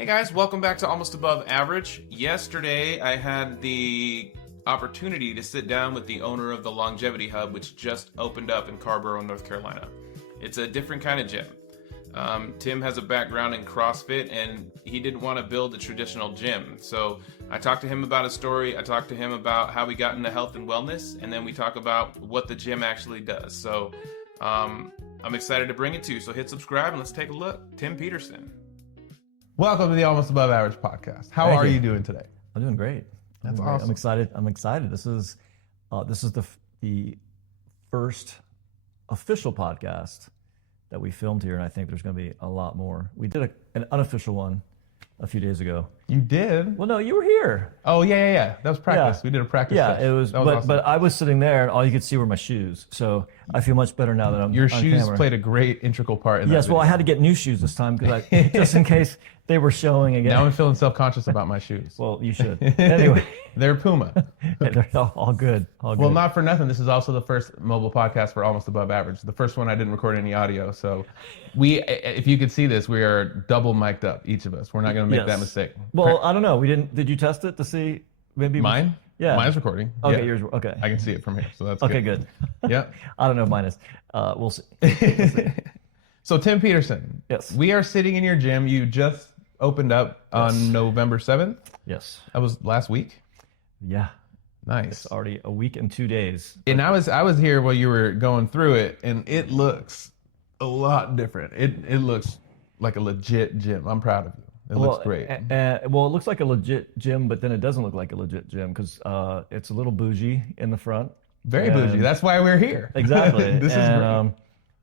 Hey guys, welcome back to Almost Above Average. Yesterday, I had the opportunity to sit down with the owner of the LNGVTY Hub, which just opened up in Carrboro, North Carolina. It's a different kind of gym. Tim has a background in CrossFit, and he didn't want to build a traditional gym. So I talked to him about his story. I talked to him about how he got into health and wellness, and then we talk about what the gym actually does. So I'm excited to bring it to you. So hit subscribe and let's take a look. Tim Peterson. Welcome to the Almost Above Average podcast. How are you doing today? I'm doing great. That's awesome. I'm excited. This is the first official podcast that we filmed here, and I think there's going to be a lot more. We did an unofficial one a few days ago. You did? Well, no, you were here. Oh yeah. That was practice. Yeah. We did a practice. Yeah, session. it was. Awesome. But I was sitting there, and all you could see were my shoes. So I feel much better now that I'm. Your on shoes camera. played a great integral part in that. Yes. Well, video. I had to get new shoes this time because just in case they were showing again. Now I'm feeling self-conscious about my shoes. Well, you should. Anyway, They're Puma. they're all good. All good. Well, not for nothing. This is also the first mobile podcast for Almost Above Average. The first one I didn't record any audio, so if you could see this, we are double mic'd up, each of us. We're not going to make that mistake. Well, I don't know. We didn't. Did you test it to see? Maybe Mine? Yeah. Mine's recording. Okay, Yeah. yours. Okay. I can see it from here, so that's Okay, good. good. Yeah. I don't know if mine is. We'll see. We'll see. So Tim Peterson. Yes. We are sitting in your gym. You just opened up on November 7th. Yes. That was last week. Yeah. Nice. It's already a week and 2 days. And I was here while you were going through it, and it looks a lot different. It looks like a legit gym. I'm proud of you. It looks great. Well, it looks like a legit gym, but then it doesn't look like a legit gym because it's a little bougie in the front. Very bougie. That's why we're here. Exactly. This is great.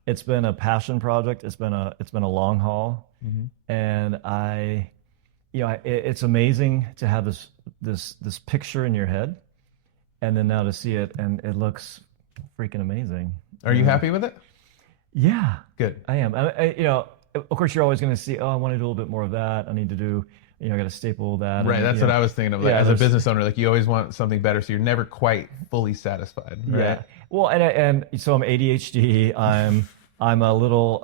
It's been a passion project. It's been a long haul, and it's amazing to have this picture in your head, and then now to see it, and it looks freaking amazing. Are you happy with it? Yeah. Good. I am. Of course, you're always going to see, I want to do a little bit more of that. I need to do, I got to staple that. Right. And, That's what I was thinking of. Like, as a business owner, like you always want something better, so you're never quite fully satisfied. Right? Yeah. Well, and so I'm ADHD. I'm a little.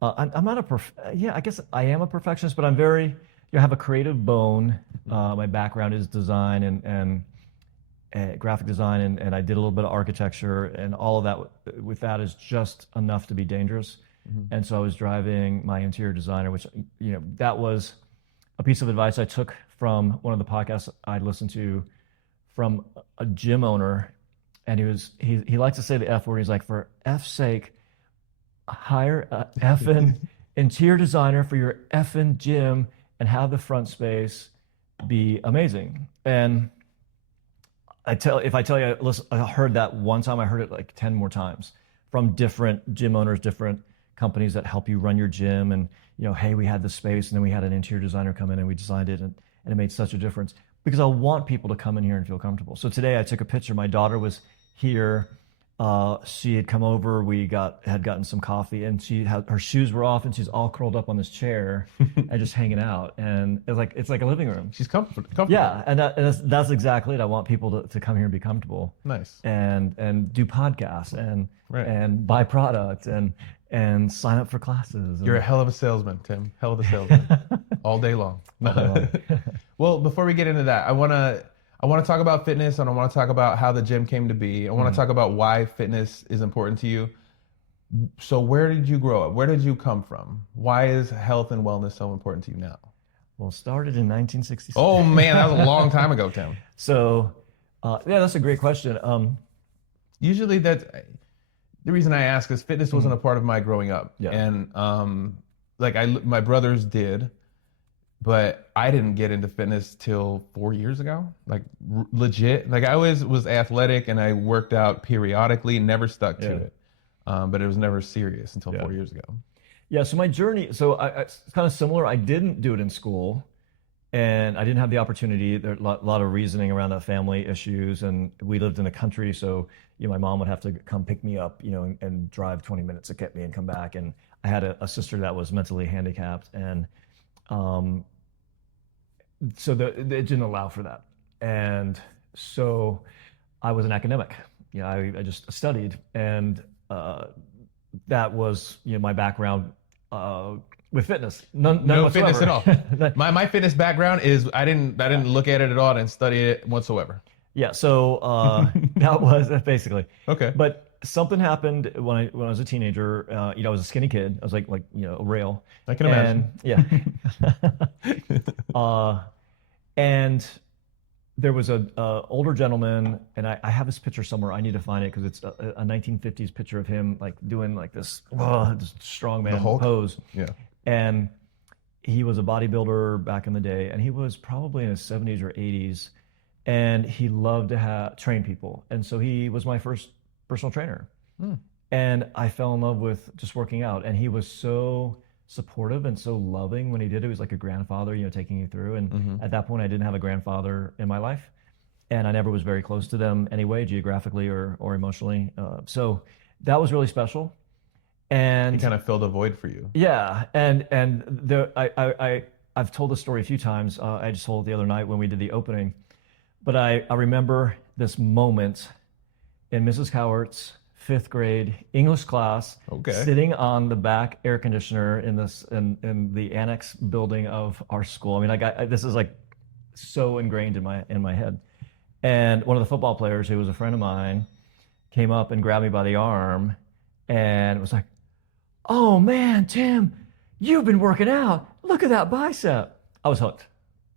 I'm not I guess I am a perfectionist, but I'm very. Have a creative bone. My background is design and graphic design, and I did a little bit of architecture, and all of that. With that is just enough to be dangerous. And so I was driving my interior designer, which, that was a piece of advice I took from one of the podcasts I listened to from a gym owner. And he likes to say the F word. He's like, for F's sake, hire a effing interior designer for your effing gym and have the front space be amazing. And if I tell you, listen, I heard that one time, I heard it like 10 more times from different gym owners, different companies that help you run your gym, and hey, we had the space, and then we had an interior designer come in and we designed it, and it made such a difference because I want people to come in here and feel comfortable. So today I took a picture. My daughter was here. She had come over. We had gotten some coffee, and her shoes were off, and she's all curled up on this chair and just hanging out. And it's like a living room. She's comfortable. Yeah, and that's exactly it. I want people to come here and be comfortable. Nice. And do podcasts and buy product and sign up for classes. You're a hell of a salesman, Tim. Hell of a salesman. All day long. Well, before we get into that, I want to talk about fitness, and I want to talk about how the gym came to be. I want to talk about why fitness is important to you. So where did you grow up? Where did you come from? Why is health and wellness so important to you now? Well, started in 1966. Oh man, that was a long time ago, Tim. So, that's a great question. Usually the reason I ask is fitness wasn't a part of my growing up. Yeah. And my brothers did, but I didn't get into fitness till 4 years ago. Like legit. Like I always was athletic and I worked out periodically, never stuck to it. But it was never serious until 4 years ago. Yeah, so my journey, it's kind of similar. I didn't do it in school, and I didn't have the opportunity. There a lot of reasoning around the family issues, and we lived in the country, so my mom would have to come pick me up, and drive 20 minutes to get me and come back. And I had a sister that was mentally handicapped, and so it didn't allow for that. And so I was an academic. I just studied, and that was my background with fitness. None No whatsoever. fitness at all. My fitness background is I didn't look at it at all. I didn't study it whatsoever. Yeah, so that was basically. Okay. But something happened when I was a teenager. I was a skinny kid. I was like a rail. I can imagine. Yeah. And there was a older gentleman, and I have this picture somewhere. I need to find it because it's a 1950s picture of him like doing like this strongman pose. Yeah. And he was a bodybuilder back in the day, and he was probably in his 70s or 80s. And he loved to train people. And so he was my first personal trainer. And I fell in love with just working out. And he was so supportive and so loving when he did it. He was like a grandfather, taking you through. And at that point, I didn't have a grandfather in my life. And I never was very close to them anyway, geographically or emotionally. So that was really special. And He kind of filled a void for you. yeah. I've told this story a few times. I just told it the other night when we did the opening. But I remember this moment in Mrs. Cowart's 5th grade English class, sitting on the back air conditioner in the annex building of our school. I mean, this is like so ingrained in my head. And one of the football players, who was a friend of mine, came up and grabbed me by the arm and was like, "Oh man, Tim, you've been working out. Look at that bicep." I was hooked.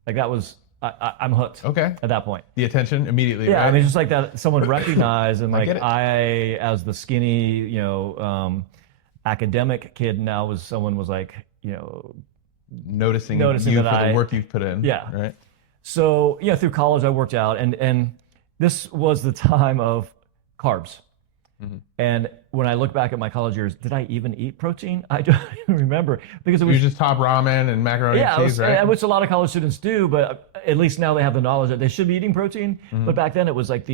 Like that was. I'm hooked. Okay. At that point. The attention immediately. Yeah, right? I mean, just like that, someone recognized, and like get it. I, as the skinny, academic kid, now someone was like, noticing that for the work you've put in. Yeah. Right. So through college I worked out, and this was the time of carbs. And when I look back at my college years, did I even eat protein? I don't even remember, because it was just top ramen and macaroni and cheese, right? which a lot of college students do, but at least now they have the knowledge that they should be eating protein. But back then it was like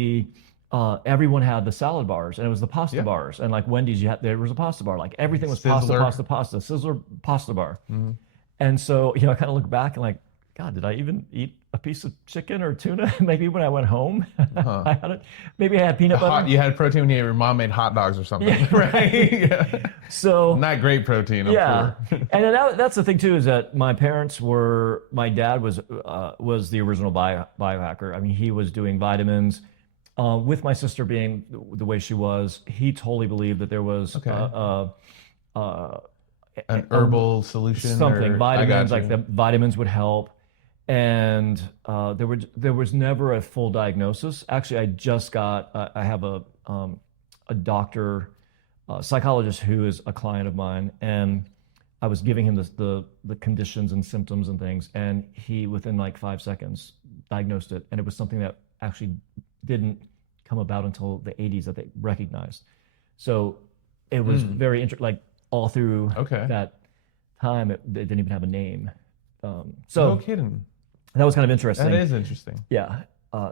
everyone had the salad bars, and it was the pasta bars, and like Wendy's, there was a pasta bar. Like everything was Sizzler. pasta, Sizzler pasta bar. And so I kind of look back and like, God, did I even eat a piece of chicken or tuna? Maybe when I went home, I had it. Maybe I had peanut butter. You had protein when your mom made hot dogs or something. Yeah, right. Yeah. So Not great protein, I'm yeah, sure. and then that's the thing too, is that my dad was the original biohacker. I mean, he was doing vitamins. With my sister being the way she was, he totally believed that there was an herbal solution, something, vitamins, I got like you. the vitamins would help. And there was never a full diagnosis. Actually, I just got I have a doctor, psychologist who is a client of mine, and I was giving him the conditions and symptoms and things, and he within like 5 seconds diagnosed it, and it was something that actually didn't come about until the 80s that they recognized. So it was very interesting. Like all through that time, it didn't even have a name. So no kidding. that was kind of interesting. That is interesting. Yeah.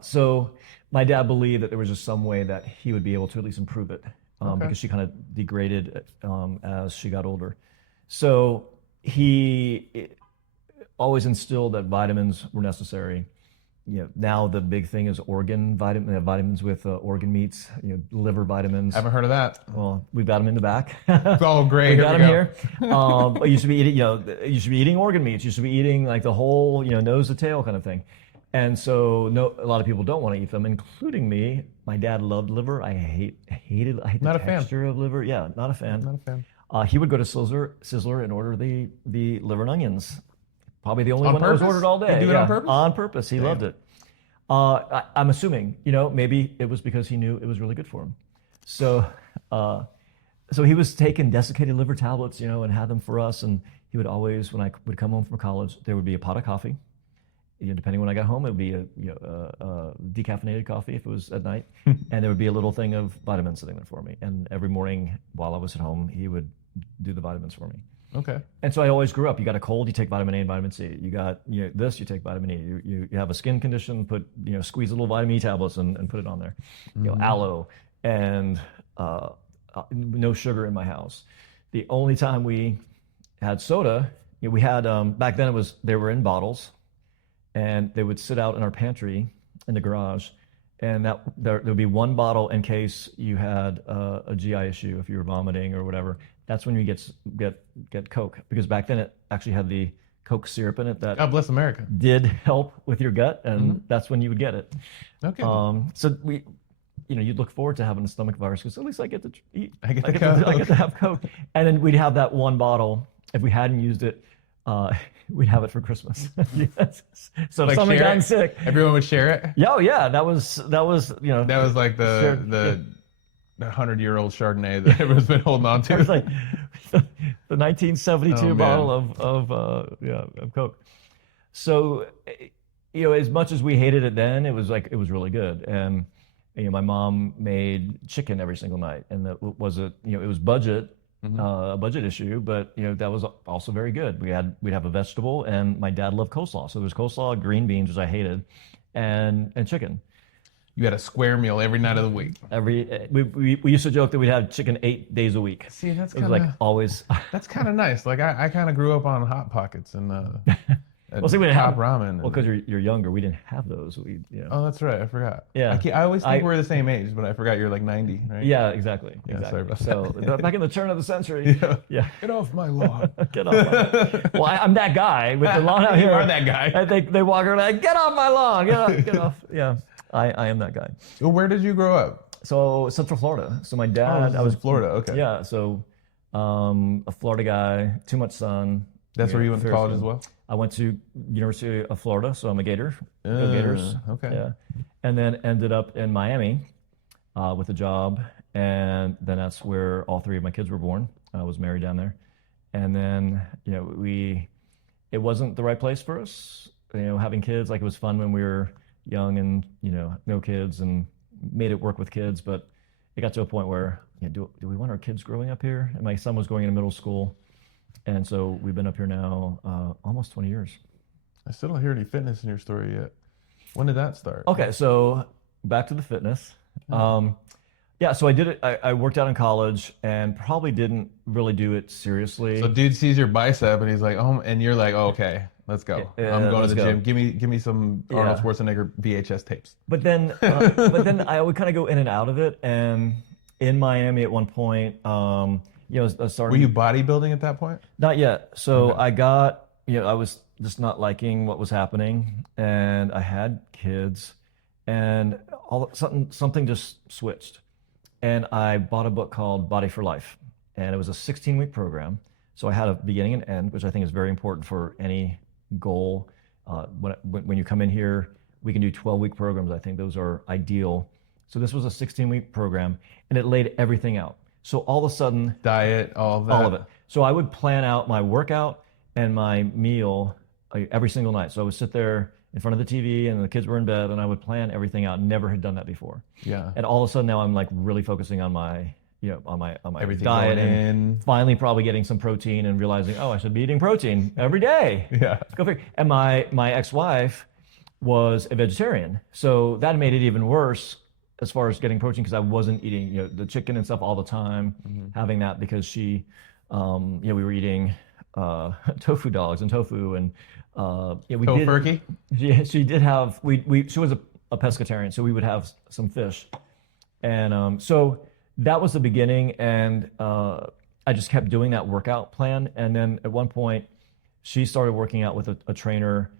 So my dad believed that there was just some way that he would be able to at least improve it, because she kind of degraded as she got older. So he always instilled that vitamins were necessary. Now the big thing is vitamins with organ meats, liver vitamins. Haven't heard of that. Well, we've got them in the back. Oh, great. We got them here. But you should be eating, you should be eating organ meats. You should be eating like the whole, nose to tail kind of thing. And so a lot of people don't want to eat them, including me. My dad loved liver. I hated Not the a fan. texture of liver. Yeah, not a fan. Not a fan. He would go to Sizzler and order the liver and onions. Probably the only On one that was purpose? ordered all day. He'd do it on purpose? On purpose. He loved it. I'm assuming, maybe it was because he knew it was really good for him. So he was taking desiccated liver tablets, and had them for us. And he would always, when I would come home from college, there would be a pot of coffee. Depending when I got home, it would be a decaffeinated coffee if it was at night, and there would be a little thing of vitamins sitting there for me. And every morning while I was at home, he would do the vitamins for me. Okay. And so I always grew up. You got a cold, you take vitamin A and vitamin C. You got this, you take vitamin E. You have a skin condition, squeeze a little vitamin E tablets and put it on there. Aloe, and no sugar in my house. The only time we had soda, we had back then they were in bottles, and they would sit out in our pantry in the garage, and there would be one bottle in case you had a GI issue, if you were vomiting or whatever. that's when you get Coke, because back then it actually had the Coke syrup in it that God bless America. did help with your gut, and that's when you would get it. Okay. So you'd look forward to having a stomach virus because at least I get to eat. I get to have Coke, and then we'd have that one bottle. If we hadn't used it, we'd have it for Christmas. Yes. So if someone got sick, everyone would share it. Yeah, oh yeah, that was That was like the 100-year-old Chardonnay that everyone's been holding on to. It was like the 1972 bottle of Coke. So, as much as we hated it then, it was really good. And my mom made chicken every single night, and it was budget. A budget issue, but that was also very good. We'd have a vegetable, and my dad loved coleslaw, so there was coleslaw, green beans, which I hated, and chicken. You had a square meal every night of the week. We used to joke that we'd have chicken 8 days a week. See, that's it was like always. That's kind of nice. Like I kind of grew up on Hot Pockets and well, see, we didn't Top have ramen. Well, because you're younger, we didn't have those. Oh, that's right. I forgot. Yeah. I always think we're the same age, but I forgot you're like 90, right? Yeah, exactly. Yeah, exactly. sorry about so that. back in the turn of the century. Yeah. Get off my lawn. Get off my Well, I'm that guy with the lawn out here. You are that guy. I think they walk around like, get off my lawn. Get off. Yeah. I am that guy. Well, where did you grow up? So Central Florida. So my dad, I was Florida. Okay. Yeah. So a Florida guy, too much sun. That's where you went to college as well? I went to University of Florida, so I'm a Gator. Go Gators. Okay. Yeah. And then ended up in Miami with a job, and then that's where all 3 of my kids were born. I was married down there, and then it wasn't the right place for us. Having kids, like, it was fun when we were young and no kids, and made it work with kids, but it got to a point where do we want our kids growing up here? And my son was going into middle school. And so we've been up here now almost 20 years. I still don't hear any fitness in your story yet. When did that start? Okay, so back to the fitness. Yeah, so I did it. I worked out in college and probably didn't really do it seriously. So dude sees your bicep and he's like, oh, and you're like, oh, okay, let's go. I'm going to the gym. Give me some Arnold Schwarzenegger VHS tapes. But then I would kind of go in and out of it. And in Miami at one point, I started. Were you bodybuilding at that point? Not yet. So I got, I was just not liking what was happening, and I had kids, and something just switched, and I bought a book called Body for Life, and it was a 16-week program. So I had a beginning and end, which I think is very important for any goal. When you come in here, we can do 12-week programs. I think those are ideal. So this was a 16-week program, and it laid everything out. So all of a sudden, diet, all of that. All of it. So I would plan out my workout and my meal every single night. So I would sit there in front of the TV, and the kids were in bed, and I would plan everything out. Never had done that before. Yeah. And all of a sudden now I'm like really focusing on my on my everything diet, and finally probably getting some protein and realizing, oh, I should be eating protein every day. Yeah. Go figure. And my ex-wife was a vegetarian, so that made it even worse as far as getting protein, because I wasn't eating the chicken and stuff all the time, having that because she, we were eating tofu dogs and tofu, and we Tofurkey? She did have she was a pescatarian, so we would have some fish, and so that was the beginning, and I just kept doing that workout plan, and then at one point she started working out with a trainer.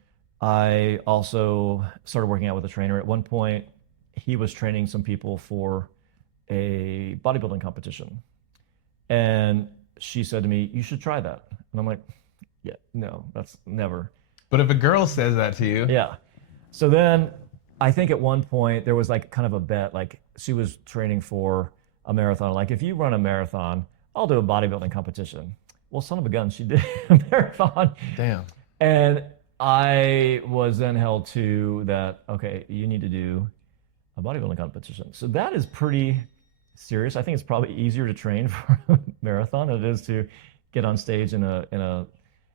I also started working out with a trainer. At one point, he was training some people for a bodybuilding competition. And she said to me, you should try that. And I'm like, yeah, no, that's never. But if a girl says that to you. Yeah. So then I think at one point there was like kind of a bet, like she was training for a marathon. Like, if you run a marathon, I'll do a bodybuilding competition. Well, son of a gun, she did a marathon. Damn. And I was then held to that, okay, you need to do a bodybuilding competition. So that is pretty serious. I think it's probably easier to train for a marathon than it is to get on stage in a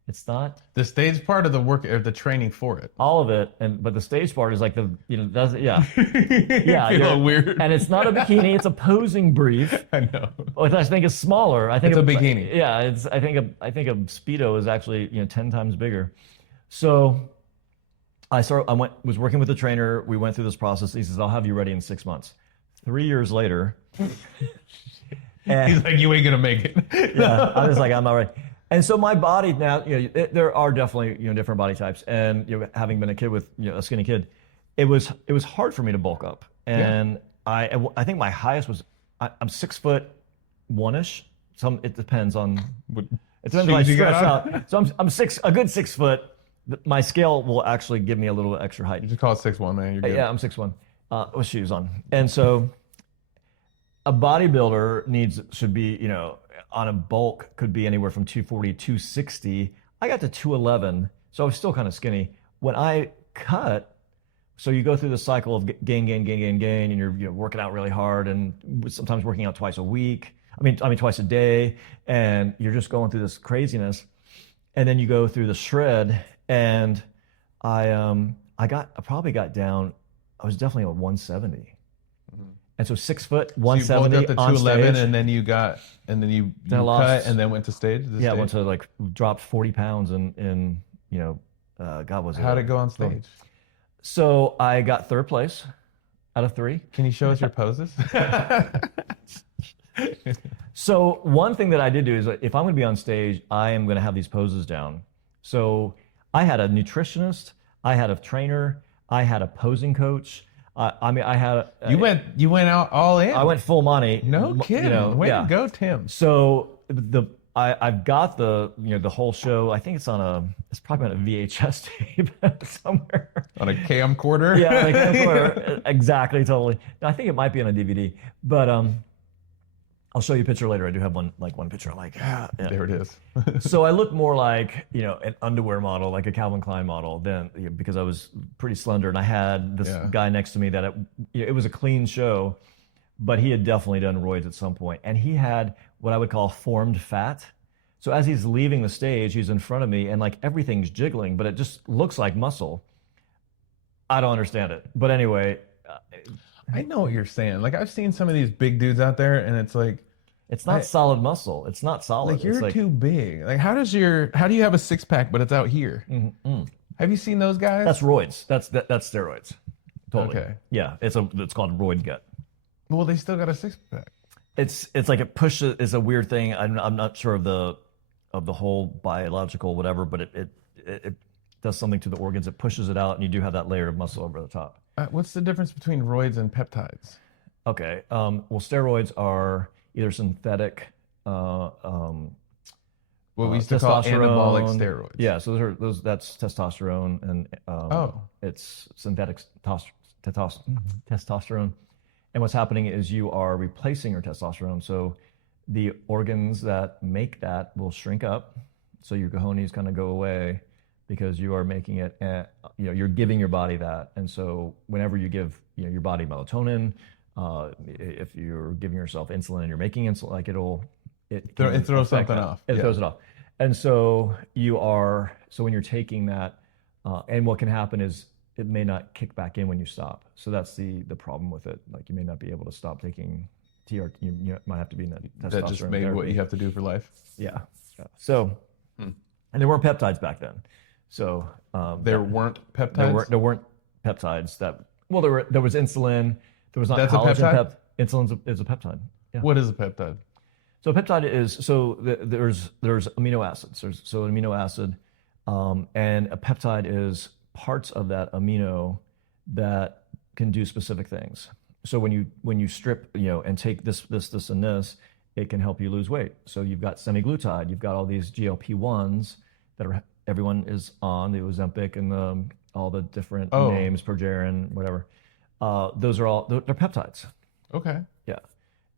it's not the stage part of the work or the training for it. All of it, but the stage part is like does it, yeah. Yeah, feel weird. And it's not a bikini, it's a posing brief. I know. Which I think is smaller. I think it's a bikini. Yeah, I think a Speedo is actually 10 times bigger. So I was working with the trainer. We went through this process. He says, I'll have you ready in 6 months. 3 years later, He's like, you ain't gonna make it. Yeah, I was like, I'm not ready. And so my body now, there are definitely different body types, and having been a kid with a skinny kid, it was hard for me to bulk up, and I think my highest was I'm 6'1"ish. It depends on it depends if I stretch out. So I'm a good 6 foot. My scale will actually give me a little extra height. You just call it 6'1", man. You're good. Yeah, I'm 6'1", with shoes on, and so a bodybuilder should be on a bulk could be anywhere from 240 to 260. I got to 211, so I was still kind of skinny. When I cut, so you go through the cycle of gain, and you're working out really hard, and sometimes working out twice a week. I mean twice a day, and you're just going through this craziness, and then you go through the shred, and I probably got down. I was definitely at 170. And so 6 foot, 170 so you bulked up to on 211, stage. And then you cut and then went to stage. I went to dropped 40 pounds in God, was it? How'd it go on stage? So I got 3rd place out of 3. Can you show us your poses? So one thing that I did do is if I'm going to be on stage, I am going to have these poses down. So I had a nutritionist, I had a trainer, I had a posing coach. I had. You went out all in. I went full money. No kidding. Way to go, Tim. So I've got the whole show. I think it's probably on a VHS tape somewhere. On a camcorder. Yeah, on a camcorder. Exactly, totally. No, I think it might be on a DVD, but I'll show you a picture later. I do have one picture. I'm like, yeah. There it is. So I look more like an underwear model, like a Calvin Klein model, because I was pretty slender, and I had this guy next to me that it was a clean show, but he had definitely done roids at some point, and he had what I would call formed fat. So as he's leaving the stage, he's in front of me, and everything's jiggling, but it just looks like muscle. I don't understand it, but anyway. I know what you're saying. I've seen some of these big dudes out there, and it's like, it's not solid muscle. It's not solid. You're too big. How do you have a 6-pack, but it's out here? Mm-hmm. Have you seen those guys? That's roids. That's steroids. Totally. Okay. Yeah, it's called roid gut. Well, they still got a 6-pack. It's like it pushes. It's a weird thing. I'm not sure of the whole biological whatever, but it does something to the organs. It pushes it out, and you do have that layer of muscle over the top. What's the difference between roids and peptides? Okay. Well, steroids are either synthetic. What we used to call anabolic steroids. Yeah. So that's testosterone, and it's synthetic testosterone. And what's happening is you are replacing your testosterone. So the organs that make that will shrink up. So your cojones kind of go away, because you are making it, you're giving your body that. And so whenever you give your body melatonin, if you're giving yourself insulin and you're making insulin, it throws something off. It throws it off. And so when you're taking that, and what can happen is it may not kick back in when you stop. So that's the problem with it. You may not be able to stop taking TRT. You might have to be in that testosterone. That just made what you have to do for life. Yeah. So, and there weren't peptides back then. So there weren't peptides. There weren't peptides that. Well, there was insulin. There was not That's collagen. a peptide? Insulin is a peptide. Yeah. What is a peptide? So a peptide is there's amino acids. So an amino acid, and a peptide is parts of that amino that can do specific things. So when you strip and take this and this, it can help you lose weight. So you've got semaglutide. You've got all these GLP-1s that everyone is on, the Ozempic and all the different names, Progerin, whatever. Those are all, they're peptides. Okay. Yeah.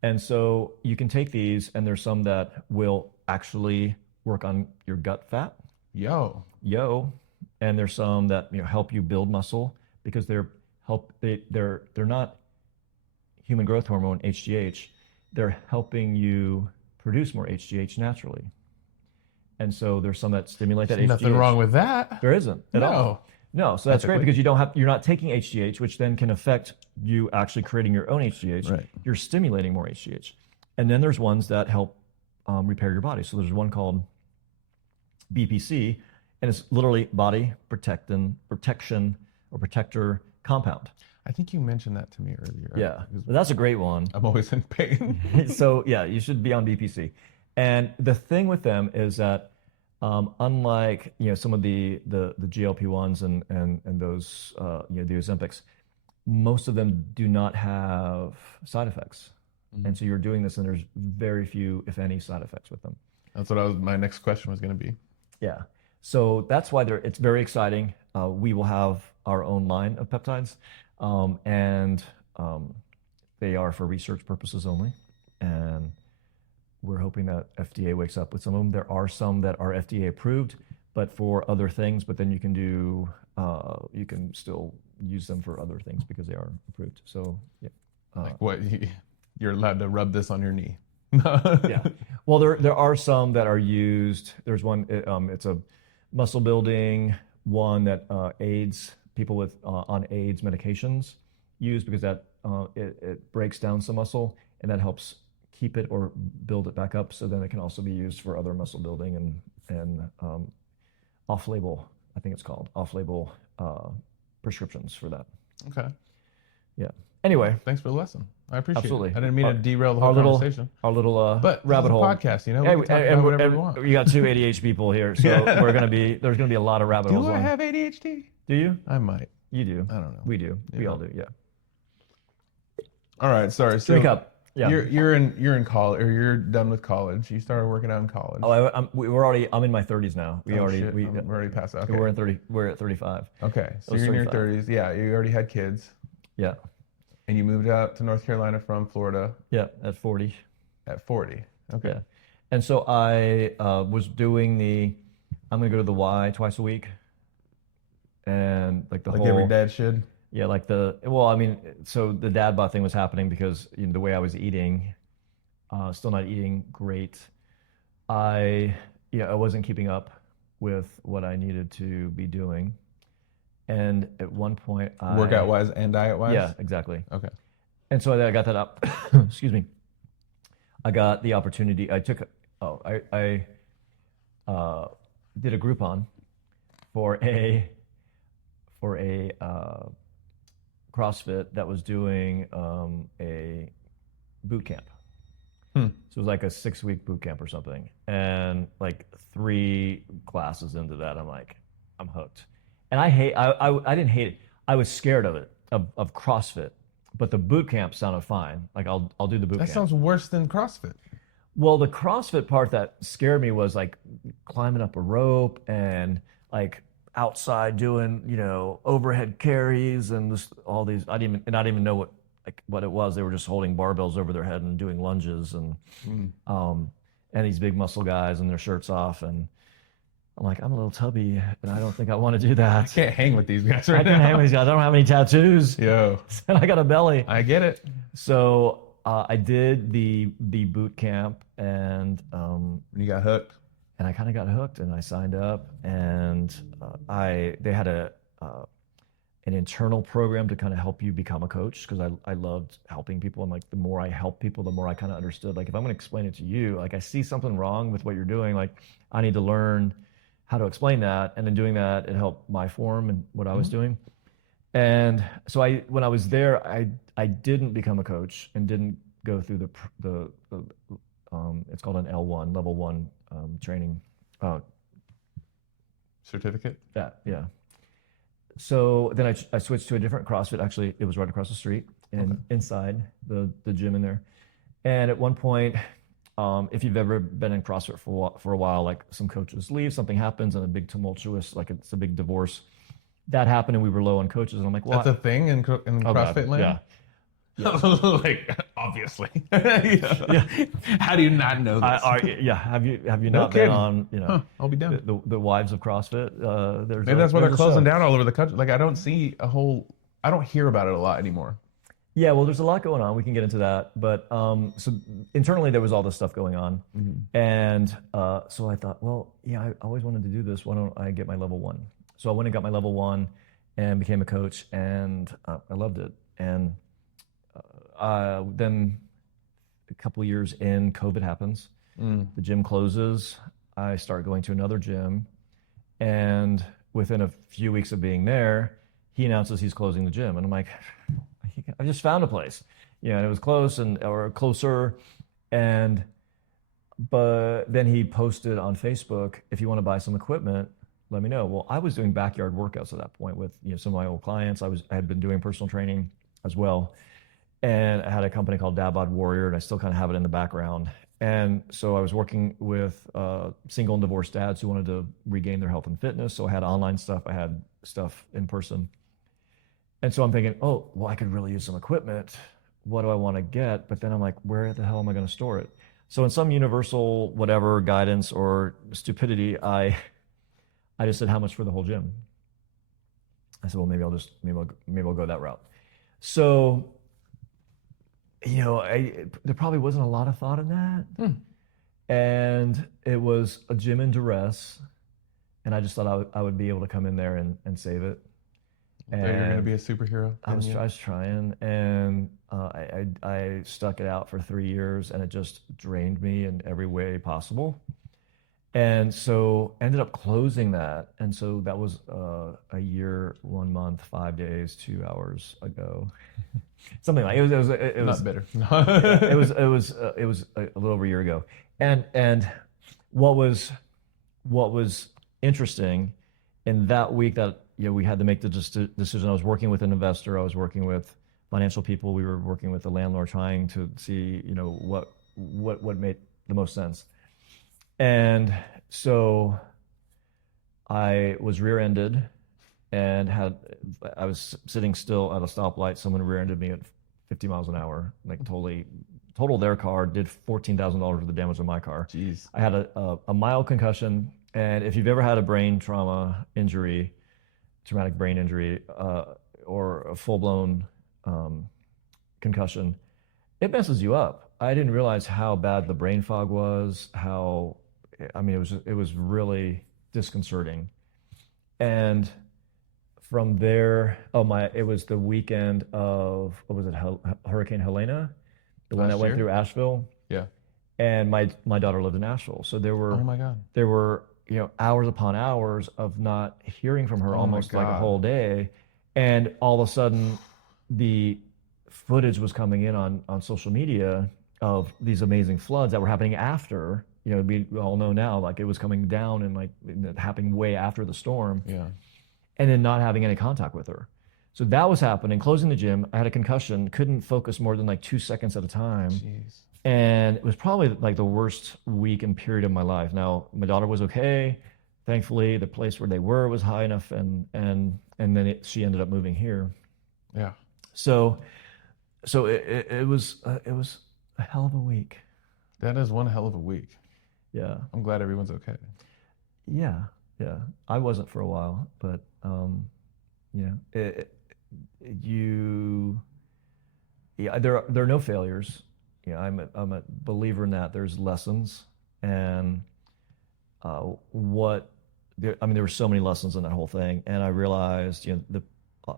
And so you can take these, and there's some that will actually work on your gut fat. Yo. And there's some that help you build muscle, because they're not human growth hormone, HGH. They're helping you produce more HGH naturally. And so there's some that stimulate that HGH. Nothing wrong with that. There isn't at all. No, so that's great, because you're not taking HGH, which then can affect you actually creating your own HGH. Right. You're stimulating more HGH. And then there's ones that help repair your body. So there's one called BPC, and it's literally body protection or protector compound. I think you mentioned that to me earlier. Yeah, Because but that's a great one. I'm always in pain. So yeah, you should be on BPC. And the thing with them is that unlike some of the GLP-1s and those the Ozempics, most of them do not have side effects. And so you're doing this, and there's very few, if any, side effects with them. That's what my next question was going to be. Yeah. So that's why it's very exciting. We will have our own line of peptides, and they are for research purposes only. And we're hoping that FDA wakes up with some of them. There are some that are FDA approved, but for other things. But then you can still use them for other things because they are approved. So yeah. Like what? You're allowed to rub this on your knee. Yeah. Well, there are some that are used. There's one. It's a muscle building one that aids people with on AIDS medications use because that it breaks down some muscle and that helps keep it or build it back up. So then it can also be used for other muscle building and off-label. I think it's called off-label prescriptions for that. Okay. Yeah. Anyway, thanks for the lesson. I appreciate absolutely. it. I didn't mean to derail the whole conversation. Our little but rabbit hole podcast, we can talk about whatever we want. We got two ADHD people here, so there's gonna be a lot of rabbit holes. Do I have ADHD? Do you? I might. You do. I don't know. We do. We all do. Yeah. All right. Sorry. So Drink up. Yeah. You're in college, or you're done with college. You started working out in college. Oh, I'm in my 30s now. We're already past that. Okay. We're at 35. Okay. So you're in your 30s. Yeah. You already had kids. Yeah. And you moved out to North Carolina from Florida. Yeah, at 40. At 40. Okay. Yeah. And so I was doing I'm going to go to the Y twice a week. And like every dad should. Yeah, so the dad bod thing was happening because the way I was eating, still not eating great. I wasn't keeping up with what I needed to be doing. And at one point, workout wise and diet wise. Yeah, exactly. Okay. And so I got that up. Excuse me. I got the opportunity. I did a Groupon for a CrossFit that was doing a boot camp. So it was like a 6-week boot camp or something. And like 3 classes into that, I'm like, I'm hooked. And I didn't hate it. I was scared of it, of CrossFit, but the boot camp sounded fine. Like I'll do the boot camp. That sounds worse than CrossFit. Well, the CrossFit part that scared me was like climbing up a rope and like outside doing, overhead carries and all these. I didn't even know what it was. They were just holding barbells over their head and doing lunges and these big muscle guys and their shirts off and. I'm like, I'm a little tubby, and I don't think I want to do that. I can't hang with these guys right now. I can't hang with these guys. I don't have any tattoos. Yo. And I got a belly. I get it. So I did the boot camp, and you got hooked. And I kind of got hooked, and I signed up, and they had an internal program to kind of help you become a coach because I loved helping people. And like the more I help people, the more I kind of understood. Like if I'm going to explain it to you, like I see something wrong with what you're doing, like I need to learn how to explain that, and in doing that, it helped my form and what I was doing. And so when I was there, I didn't become a coach and didn't go through the it's called an L1 level 1 training certificate. Yeah. So then I switched to a different CrossFit. Actually, it was right across the street and inside the gym in there. And at one point, if you've ever been in CrossFit for a while, like some coaches leave, something happens, and a big tumultuous, like it's a big divorce. That happened, and we were low on coaches. And I'm like, well, that's a thing in CrossFit land. Yeah. Like obviously. Yeah. How do you not know this? Have you not been on I'll be down. The wives of CrossFit? Maybe that's why they're closing down all over the country. Like I don't hear about it a lot anymore. Yeah, well, there's a lot going on. We can get into that, but so internally there was all this stuff going on, and so I thought, well, yeah, I always wanted to do this. Why don't I get my level 1? So I went and got my level 1, and became a coach, and I loved it. And then a couple of years in, COVID happens. The gym closes. I start going to another gym, and within a few weeks of being there, he announces he's closing the gym, and I'm like, I just found a place, and it was close or closer, but then he posted on Facebook, if you want to buy some equipment, let me know. Well, I was doing backyard workouts at that point with some of my old clients. I had been doing personal training as well, and I had a company called Dabod Warrior, and I still kind of have it in the background. And so I was working with single and divorced dads who wanted to regain their health and fitness. So I had online stuff, I had stuff in person. And so I'm thinking, oh, well, I could really use some equipment. What do I want to get? But then I'm like, where the hell am I going to store it? So in some universal whatever guidance or stupidity, I just said, how much for the whole gym? I said, well, maybe I'll go that route. So, there probably wasn't a lot of thought in that. And it was a gym in duress. And I just thought I would be able to come in there and save it. And you're going to be a superhero? I was trying, and I stuck it out for 3 years, and it just drained me in every way possible. And so ended up closing that. And so that was a year, 1 month, 5 days, 2 hours ago. Something like it was not bitter. it was a little over a year ago. And what was interesting in that week that we had to make the decision. I was working with an investor. I was working with financial people. We were working with the landlord, trying to see what made the most sense. And so I was rear-ended and I was sitting still at a stoplight. Someone rear-ended me at 50 miles an hour, like totaled their car, did $14,000 worth of damage on my car. Jeez. I had a mild concussion. And if you've ever had a brain traumatic brain injury, or a full-blown concussion, it messes you up. I didn't realize how bad the brain fog was, it was really disconcerting. And from there, it was the weekend of, what was it, Hurricane Helena? The one that went through Asheville? Yeah. And my daughter lived in Asheville. So there were, oh my God, there were, hours upon hours of not hearing from her, almost like a whole day. And all of a sudden, the footage was coming in on social media of these amazing floods that were happening after, we all know now, like it was coming down and happening way after the storm. Yeah. And then not having any contact with her. So that was happening, closing the gym. I had a concussion, couldn't focus more than 2 seconds at a time. Jeez. And it was probably the worst week and period of my life. Now, my daughter was okay. Thankfully, the place where they were was high enough, and then she ended up moving here. Yeah. So it was a hell of a week. That is one hell of a week. Yeah. I'm glad everyone's okay. Yeah. I wasn't for a while, but there are no failures. I'm a believer in that. There's lessons, and there were so many lessons in that whole thing, and I realized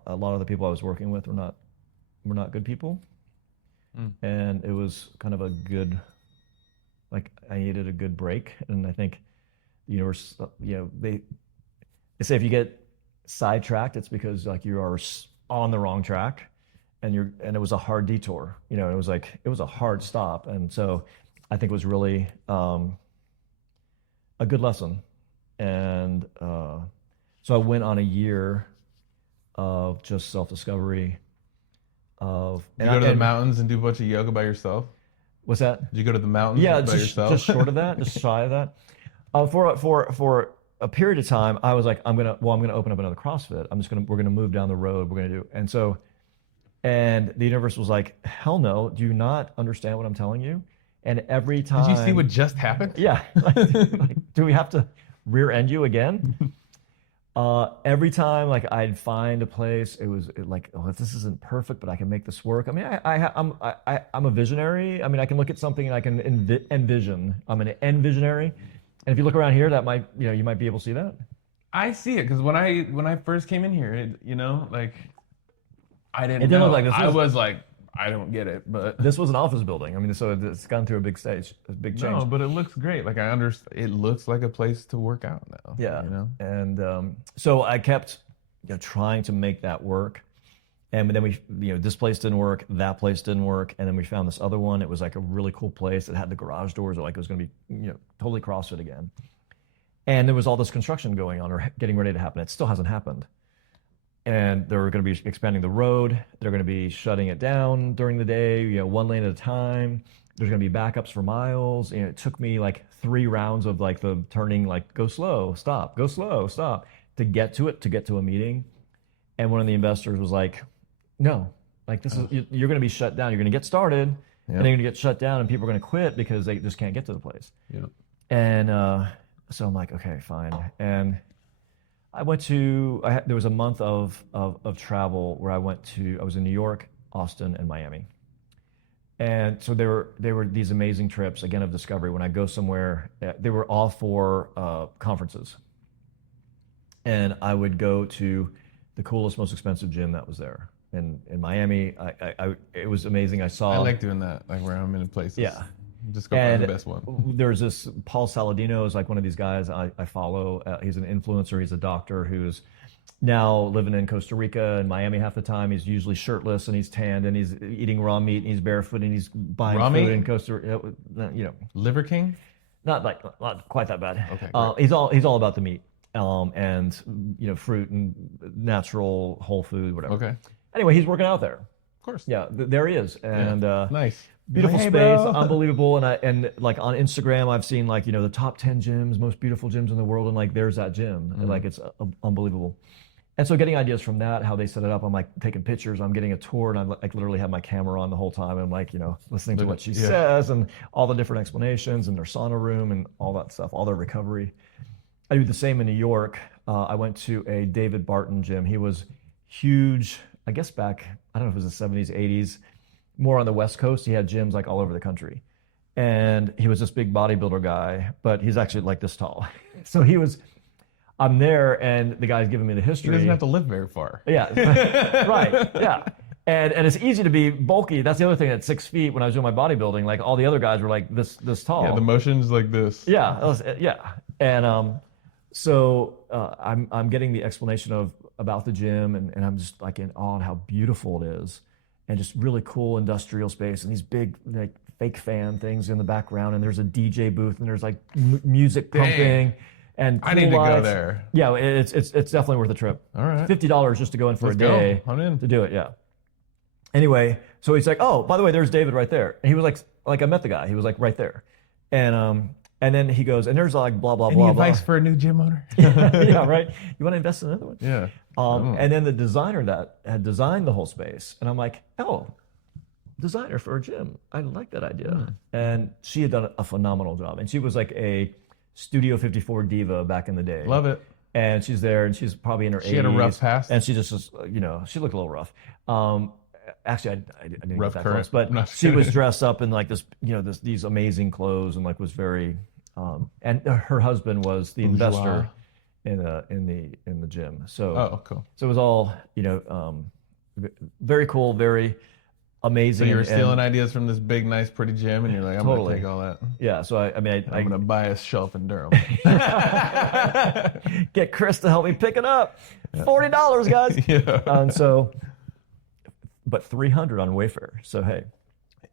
a lot of the people I was working with were not good people, and it was kind of a good, I needed a good break, and I think the universe, they say if you get sidetracked, it's because you are on the wrong track. And it was a hard detour, it was a hard stop. And so I think it was really a good lesson. And so I went on a year of just self-discovery. Did you go to the mountains and do a bunch of yoga by yourself? What's that? Did you go to the mountains by yourself? Just short of that, just shy of that. For a period of time, I was like, I'm gonna open up another CrossFit. We're gonna move down the road. And the universe was like, hell no, do you not understand what I'm telling you? And every time... Did you see what just happened? Yeah. Do we have to rear end you again? Every time I'd find a place, it was this isn't perfect, but I can make this work. I'm a visionary. I can look at something and I can envision. I'm an envisionary. And if you look around here, that might, you might be able to see that. I see it, because when I first came in here, I didn't know. Look like this. I was like, I don't get it, but this was an office building. So it's gone through a big change. No, but it looks great. I understand. It looks like a place to work out now. Yeah. And so I kept trying to make that work. And then we, this place didn't work, that place didn't work, and then we found this other one. It was like a really cool place. It had the garage doors, like it was going to be, totally CrossFit again. And there was all this construction going on or getting ready to happen. It still hasn't happened. And they're going to be expanding the road. They're going to be shutting it down during the day, one lane at a time. There's going to be backups for miles. It took me like 3 rounds of like the turning, like go slow, stop, go slow, stop, to get to a meeting. And one of the investors was like, no, like this is, you're going to be shut down. You're going to get started and then you're going to get shut down and people are going to quit because they just can't get to the place. Yeah. And so I'm like, okay, fine. And I went to, there was a month of travel where I was in New York, Austin, and Miami. And so they were these amazing trips, again, of discovery. When I go somewhere, they were all for conferences. And I would go to the coolest, most expensive gym that was there. In Miami, it was amazing. I like doing that, like where I'm in places. Yeah. Just go find the best one. There's this Paul Saladino is like one of these guys I follow. He's an influencer. He's a doctor who's now living in Costa Rica and Miami half the time. He's usually shirtless and he's tanned and he's eating raw meat and he's barefoot and he's buying raw food meat? in Costa Rica. Liver King? Not quite that bad. Okay. He's all about the meat and fruit and natural whole food, whatever. Okay. Anyway, he's working out there. Of course. Yeah, there he is, and nice. beautiful Hey, space, bro. unbelievable. And like on Instagram, I've seen like the top 10 gyms, most beautiful gyms in the world, and like there's that gym, and like it's unbelievable. And so getting ideas from that, how they set it up, I'm like taking pictures, I'm getting a tour, and I like literally have my camera on the whole time. I'm like listening to what she says and all the different explanations and their sauna room and all that stuff, all their recovery. I do the same in New York. I went to a David Barton gym. He was huge. I guess back, I don't know if it was the 70s, 80s, more on the West Coast. He had gyms like all over the country. And he was this big bodybuilder guy, but he's actually like this tall. So I'm there and the guy's giving me the history. He doesn't have to live very far. Yeah, right, yeah. And it's easy to be bulky. That's the other thing at 6 feet when I was doing my bodybuilding, like all the other guys were like this tall. Yeah, the motion's like this. Yeah, yeah. And so I'm getting the explanation about the gym, and I'm just like in awe at how beautiful it is, and just really cool industrial space, and these big like fake fan things in the background, and there's a DJ booth, and there's like music pumping, and cool I need to lights. go there. Yeah, it's definitely worth a trip. All right. $50 just to go in for Let's a day go. I'm in. to do it. Yeah. Anyway, so he's like, oh, by the way, there's David right there, and he was like I met the guy. He was like right there, and then he goes, and there's like blah blah Any blah advice blah. for a new gym owner? Yeah, right. You want to invest in another one? Yeah. And then the designer that had designed the whole space, and I'm like, oh, designer for a gym. I like that idea. And she had done a phenomenal job, and she was like a Studio 54 diva back in the day. Love it. And she's there, and she's probably in her 80s. She had a rough past. And she just was, she looked a little rough. Actually, I didn't Rough get that current. close, but No, she was dressed up in like this, these amazing clothes, and like was very. And her husband was the investor in the gym. So Oh, cool. So it was all very cool, very amazing. So you were and stealing ideas from this big, nice, pretty gym, and you're like, I'm Totally. gonna take all that. yeah. So I'm gonna buy a shelf in Durham. get Chris to help me pick it up. $40, guys. Yeah. And so, but $300 on Wayfair. So hey.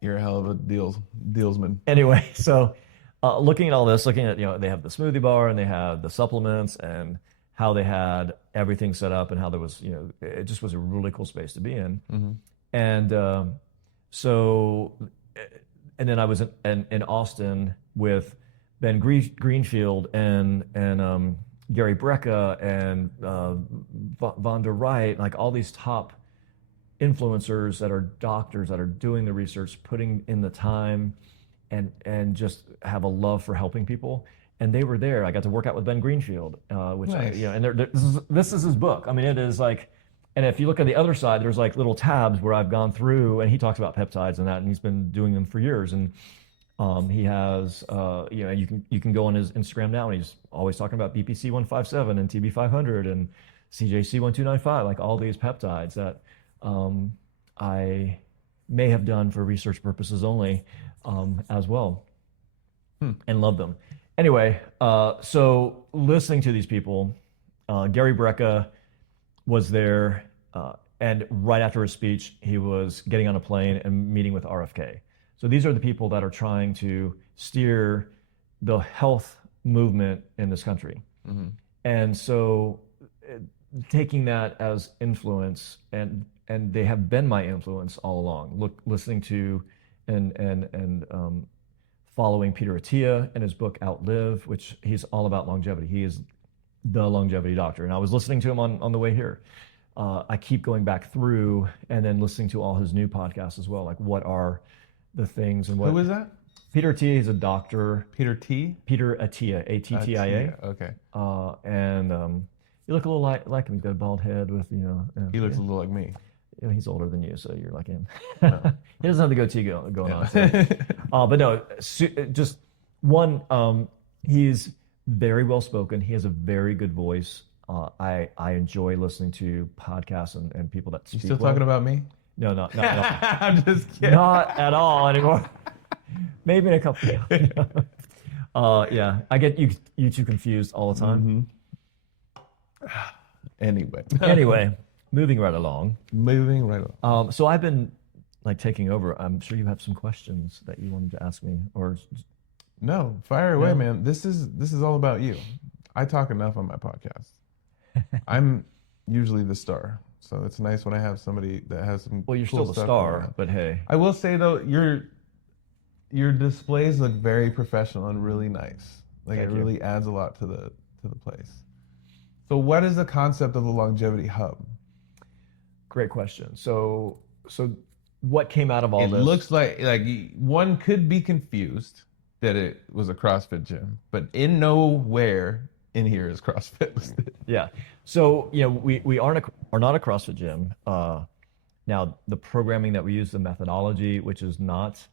You're a hell of a dealsman. Anyway, so looking at all this, looking at, they have the smoothie bar and they have the supplements and how they had everything set up and how there was, it just was a really cool space to be in. Mm-hmm. And so, and then I was in Austin with Ben Greenfield and Gary Brecka and Von der Wright, like all these top influencers that are doctors that are doing the research, putting in the time, and just have a love for helping people. And they were there. I got to work out with Ben Greenfield, which Nice. and this is his book. I mean, it is like, and if you look at the other side, there's like little tabs where I've gone through, and he talks about peptides and that, and he's been doing them for years. And he has, you can go on his Instagram now, and he's always talking about BPC 157 and TB 500 and CJC 1295, like all these peptides that I may have done for research purposes only, as well, and love them. Anyway, so listening to these people, Gary Brecka was there, and right after his speech, he was getting on a plane and meeting with RFK. So these are the people that are trying to steer the health movement in this country. Mm-hmm. And so taking that as influence, and they have been my influence all along, listening to and following Peter Attia and his book Outlive, which he's all about longevity. He is the longevity doctor. And I was listening to him on the way here. I keep going back through and then listening to all his new podcasts as well. Like, what are the things and what. Who is that? Peter Attia, he's a doctor. Peter T? Peter Attia, A-T-T-I-A. Okay. And you look a little like him. He's got a bald head with, He looks a little like me. He's older than you, so you're like him. No. He doesn't have the goatee going on. So. But no, just one, he's very well spoken. He has a very good voice. I enjoy listening to podcasts and people that speak. You still talking about me? No, not at all. I'm just kidding. Not at all anymore. Maybe in a couple of years. Yeah, I get you two confused all the time. Mm-hmm. Anyway, moving right along. So I've been taking over. I'm sure you have some questions that you wanted to ask me, or no, fire away, man. This is all about you. I talk enough on my podcast. I'm usually the star, so it's nice when I have somebody that has some. Well, you're cool still the stuff star, going on. but hey. I will say though, your displays look very professional and really nice. Like Thank it you. really adds a lot to the place. So what is the concept of the Longevity Hub? Great question. So what came out of all this? It looks like one could be confused that it was a CrossFit gym, but in nowhere in here is CrossFit listed. Yeah. So we are not a CrossFit gym. Now the programming that we use, the methodology, which is not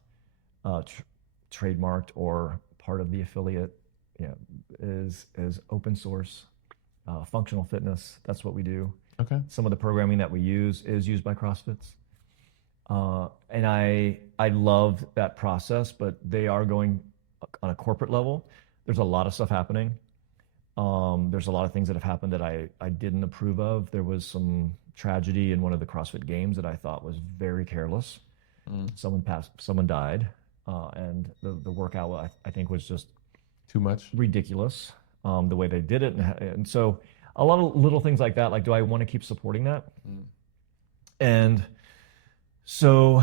trademarked or part of the affiliate, is open source, functional fitness. That's what we do. Okay. Some of the programming that we use is used by CrossFits. And I love that process, but they are going on a corporate level. There's a lot of stuff happening. There's a lot of things that have happened that I didn't approve of. There was some tragedy in one of the CrossFit games that I thought was very careless. Someone died, and the workout I think was just Too much? ridiculous, the way they did it. And so a lot of little things like that, like, do I want to keep supporting that? And so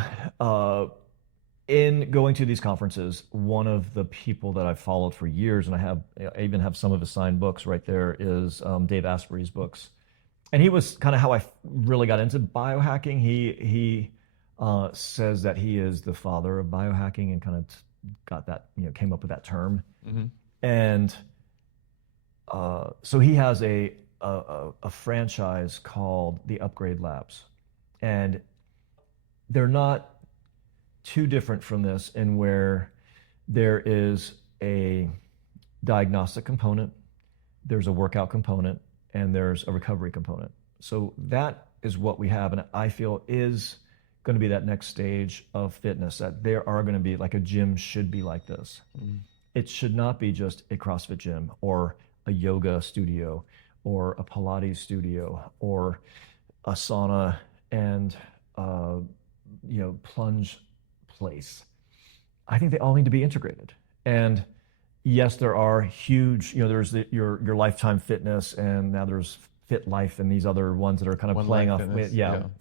in going to these conferences, one of the people that I've followed for years, and I even have some of his signed books right there, is Dave Asprey's books. And he was kind of how I really got into biohacking. He says that he is the father of biohacking and kind of got that, came up with that term. Mm-hmm. And so he has a franchise called the Upgrade Labs, and they're not too different from this in where there is a diagnostic component, there's a workout component, and there's a recovery component. So that is what we have, and I feel is going to be that next stage of fitness, that there are going to be, like, a gym should be like this. It should not be just a CrossFit gym or a yoga studio or a Pilates studio or a sauna and plunge place. I think they all need to be integrated. And yes, there are huge, there's your Lifetime Fitness, and now there's Fit Life and these other ones that are kind of One playing Life off Fitness, with,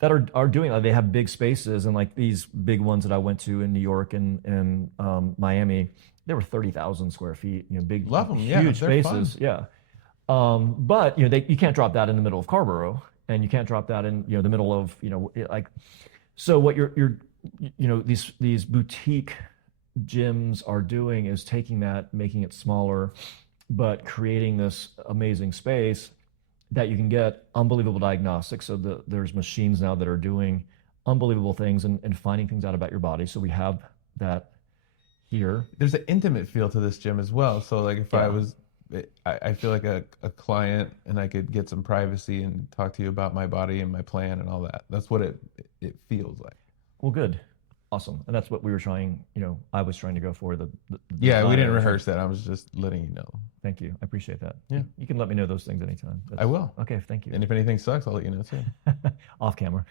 that are doing, they have big spaces, and like these big ones that I went to in New York and Miami, they were 30,000 square feet, big, Love them, huge they're spaces. fun. Yeah. But you can't drop that in the middle of Carrboro, and you can't drop that in, the middle of, so what these boutique gyms are doing is taking that, making it smaller, but creating this amazing space that you can get unbelievable diagnostics. So there's machines now that are doing unbelievable things and finding things out about your body. So we have that here. There's an intimate feel to this gym as well. So like if I feel like a client, and I could get some privacy and talk to you about my body and my plan and all that. That's what it feels like. Well, good. Awesome. And that's what we were trying, I was trying to go for the Yeah, we didn't design. rehearse that. I was just letting you know. Thank you. I appreciate that. Yeah. You can let me know those things anytime. I will. Okay, thank you. And if anything sucks, I'll let you know too. Off camera.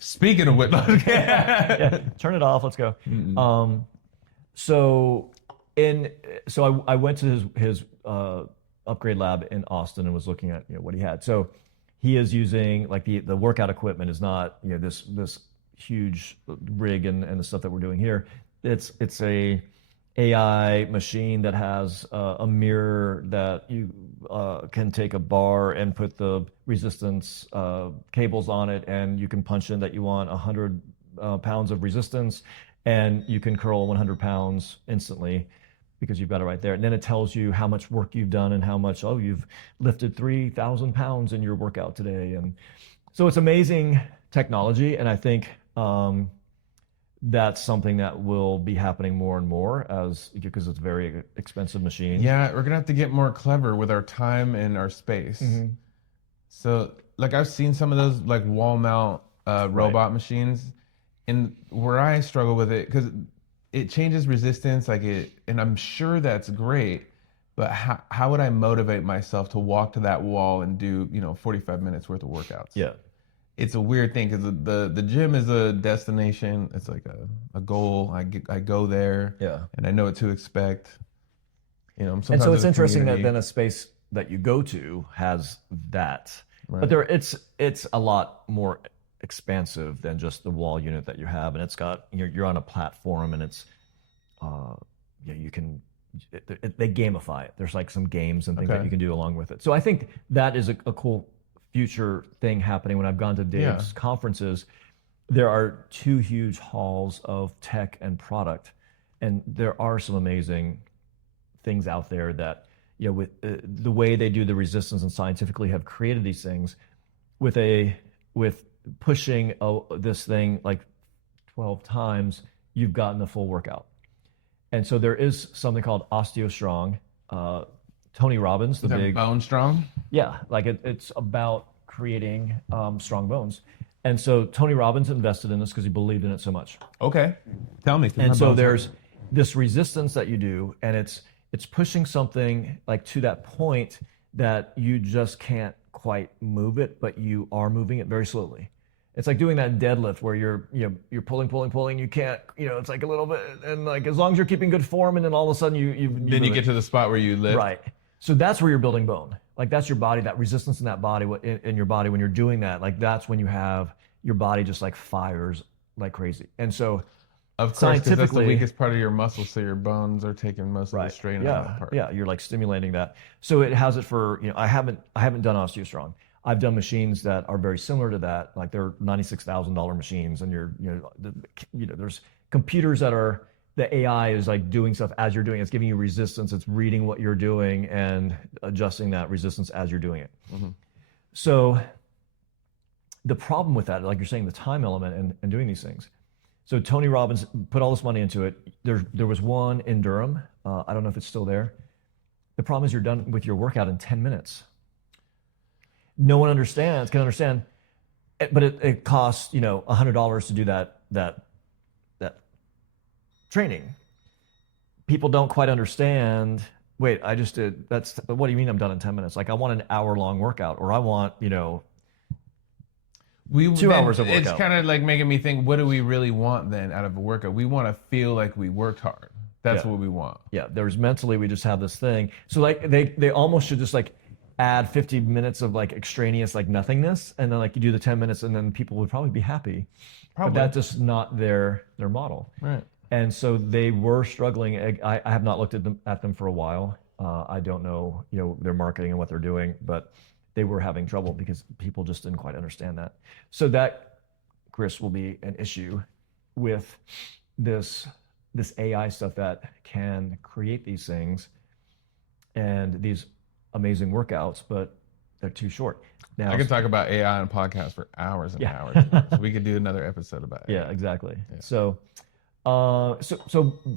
Speaking of which, Yeah, turn it off. Let's go. So I went to his upgrade lab in Austin and was looking at what he had. So he is using like the workout equipment is not this huge rig and the stuff that we're doing here. It's a AI machine that has a mirror that you can take a bar and put the resistance cables on it, and you can punch in that you want 100 pounds of resistance, and you can curl 100 pounds instantly because you've got it right there. And then it tells you how much work you've done and how much, you've lifted 3,000 pounds in your workout today. And so it's amazing technology, and I think that's something that will be happening more and more because it's a very expensive machine. Yeah, we're gonna have to get more clever with our time and our space. So, like, I've seen some of those like wall mount robot machines, and where I struggle with it because it changes resistance, and I'm sure that's great. But how would I motivate myself to walk to that wall and do 45 minutes worth of workouts? Yeah. It's a weird thing because the gym is a destination. It's like a goal. I go there, and I know what to expect. And so it's interesting that then a space that you go to has that, but it's a lot more expansive than just the wall unit that you have, and it's got you're on a platform, and it's you can they gamify it. There's like some games and things that you can do along with it. So I think that is a cool future thing happening. When I've gone to Dave's conferences, there are 2 huge halls of tech and product, and there are some amazing things out there that with the way they do the resistance and scientifically have created these things with pushing this thing like 12 times, you've gotten a full workout. And so there is something called OsteoStrong. Tony Robbins, the big Bone Strong. Yeah, like it's about creating strong bones. And so Tony Robbins invested in this because he believed in it so much. Okay, tell me. And so there's this resistance that you do, and it's pushing something like to that point that you just can't quite move it, but you are moving it very slowly. It's like doing that deadlift where you're pulling. You can't, it's like a little bit, and like as long as you're keeping good form, and then all of a sudden you then you get to the spot where you lift. Right. So that's where you're building bone. Like that's your body, that resistance in that body, in your body when you're doing that. Like that's when you have your body just like fires like crazy. And so, of course, because that's the weakest part of your muscle, so your bones are taking most of the strain out of that part. Yeah, you're like stimulating that. So it has it for I haven't done OsteoStrong. I've done machines that are very similar to that. Like they're $96,000 machines, and there's computers that are. The AI is like doing stuff as you're doing it. It's giving you resistance. It's reading what you're doing and adjusting that resistance as you're doing it. So the problem with that, like you're saying, the time element and doing these things. So Tony Robbins put all this money into it. There was one in Durham. I don't know if it's still there. The problem is you're done with your workout in 10 minutes. No one can understand, but it costs $100 to do that training. People don't quite understand. Wait, I just did. What do you mean I'm done in 10 minutes? Like I want an hour-long workout, or I want 2 hours of workout. It's kind of like making me think, what do we really want then out of a workout? We want to feel like we worked hard. That's what we want. Yeah, there's mentally we just have this thing. So like they almost should just like add 50 minutes of like extraneous like nothingness, and then like you do the 10 minutes, and then people would probably be happy. But that's just not their model. Right. And so they were struggling. I have not looked at them for a while. I don't know, their marketing and what they're doing, but they were having trouble because people just didn't quite understand that. So that, Chris, will be an issue with this AI stuff that can create these things and these amazing workouts, but they're too short. Now, I could talk about AI on a podcast for hours and hours. So we could do another episode about it. Yeah, exactly. Yeah. So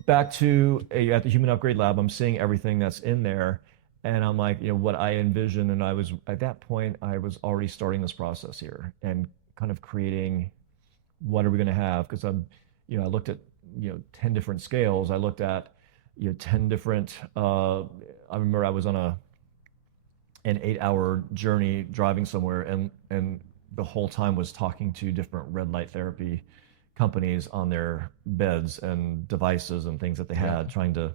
back to at the Human Upgrade Lab, I'm seeing everything that's in there, and I'm like, what I envision, and I was at that point, I was already starting this process here and kind of creating what are we going to have? Because I looked at 10 different scales. I looked at 10 different. I remember I was on an 8-hour journey driving somewhere, and the whole time was talking to different red light therapy companies on their beds and devices and things that they had, trying to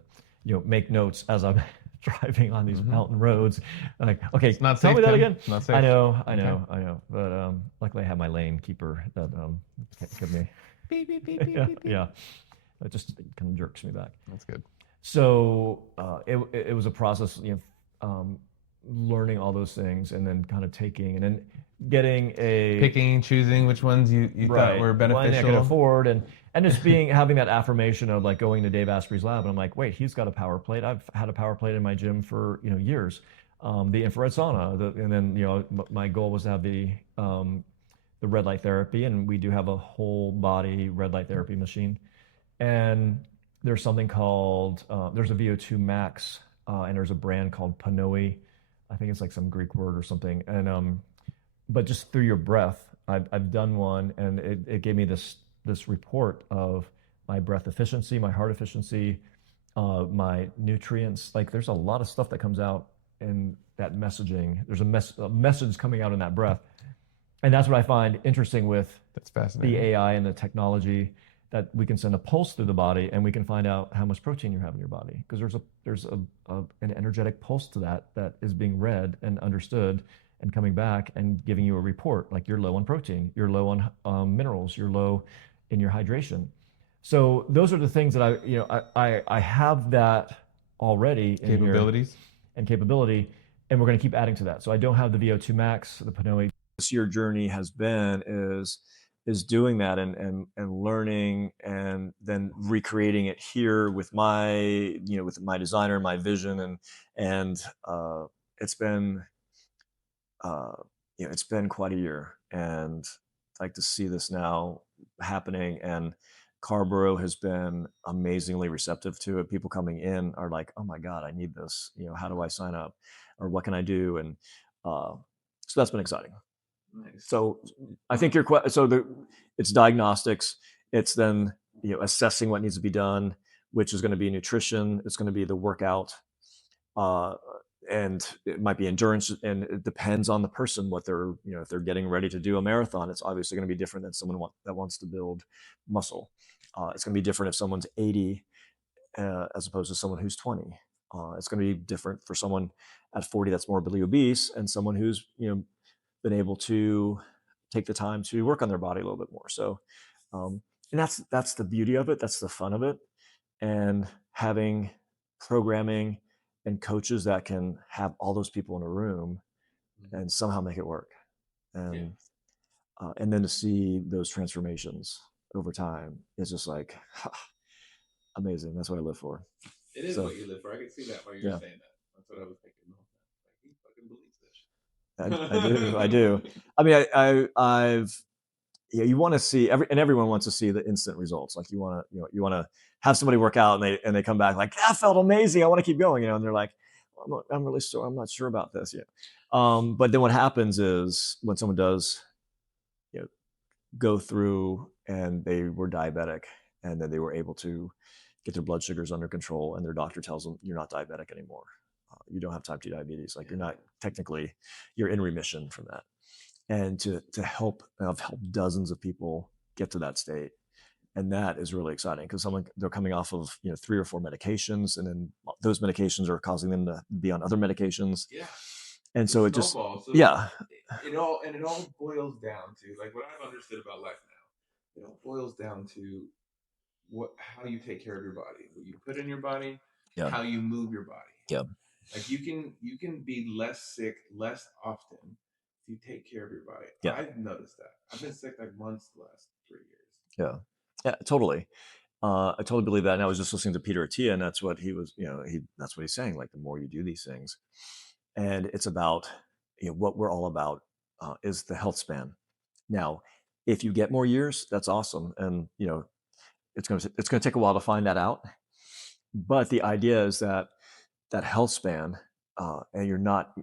make notes as I'm driving on these mountain roads. I'm like, okay, It's not tell safe, me that Tim. again. It's not safe. I know. But luckily I have my lane keeper that kept me. Beep, beep, beep, beep, Yeah, beep, beep. yeah. It just kind of jerks me back. That's good. So it was a process, learning all those things, and then kind of taking, and then getting Picking, choosing which ones you thought were one I could beneficial. afford, and just having that affirmation of like going to Dave Asprey's lab, and I'm like, wait, he's got a power plate. I've had a power plate in my gym for years. The infrared sauna, and then my goal was to have the red light therapy, and we do have a whole body red light therapy machine. And there's something called there's a VO2 max, and there's a brand called Panoe. I think it's like some Greek word or something. And but just through your breath, I've done one, and it gave me this report of my breath efficiency, my heart efficiency, my nutrients. Like there's a lot of stuff that comes out in that messaging. There's a message coming out in that breath, and that's what I find interesting with That's fascinating. the AI and the technology, that we can send a pulse through the body and we can find out how much protein you have in your body, because there's an energetic pulse to that is being read and understood and coming back and giving you a report, like you're low on protein, you're low on minerals, you're low in your hydration. So those are the things that I have that already in Capabilities. and capability, and we're going to keep adding to that. So I don't have the VO2 max, the Panoe. This year journey has been is doing that and learning, and then recreating it here with my with my designer, my vision, and it's been it's been quite a year, and I'd like to see this now happening. And Carrboro has been amazingly receptive to it. People coming in are like, oh my God, I need this. How do I sign up, or what can I do? And so that's been exciting. Nice. So I think it's diagnostics. It's then assessing what needs to be done, which is going to be nutrition. It's going to be the workout, and it might be endurance. And it depends on the person what they're if they're getting ready to do a marathon. It's obviously going to be different than someone that wants to build muscle. It's going to be different if someone's 80 as opposed to someone who's 20. It's going to be different for someone at 40 that's morbidly obese, and someone who's been able to take the time to work on their body a little bit more. So, and that's the beauty of it. That's the fun of it. And having programming and coaches that can have all those people in a room and somehow make it work. And then to see those transformations over time is just like amazing. That's what I live for. It is what you live for. I can see that while you're saying that. That's what I was thinking. Like, he fucking believes this. I do. I mean, I've you want to see everyone wants to see the instant results. Like you want to have somebody work out and they come back like, that felt amazing. I want to keep going. And they're like, I'm really sure. I'm not sure about this yet. But then what happens is when someone does, go through and they were diabetic, and then they were able to get their blood sugars under control, and their doctor tells them you're not diabetic anymore. You don't have type 2 diabetes. Like you're not technically, you're in remission from that. And to help, I've helped dozens of people get to that state. And that is really exciting, because they're coming off of 3 or 4 medications, and then those medications are causing them to be on other medications. Yeah. And so it just, so yeah. It all boils down to, like, what I've understood about life now. It all boils down to how you take care of your body, what you put in your body, how you move your body. Yeah. Like you can be less sick less often if you take care of your body. Yeah. I've noticed that. I've been sick like once the last 3 years. Yeah, totally. I totally believe that. And I was just listening to Peter Attia, and that's what he was, that's what he's saying. Like the more you do these things, and it's about, what we're all about is the health span. Now, if you get more years, that's awesome. And, it's going to take a while to find that out. But the idea is that health span, and you're not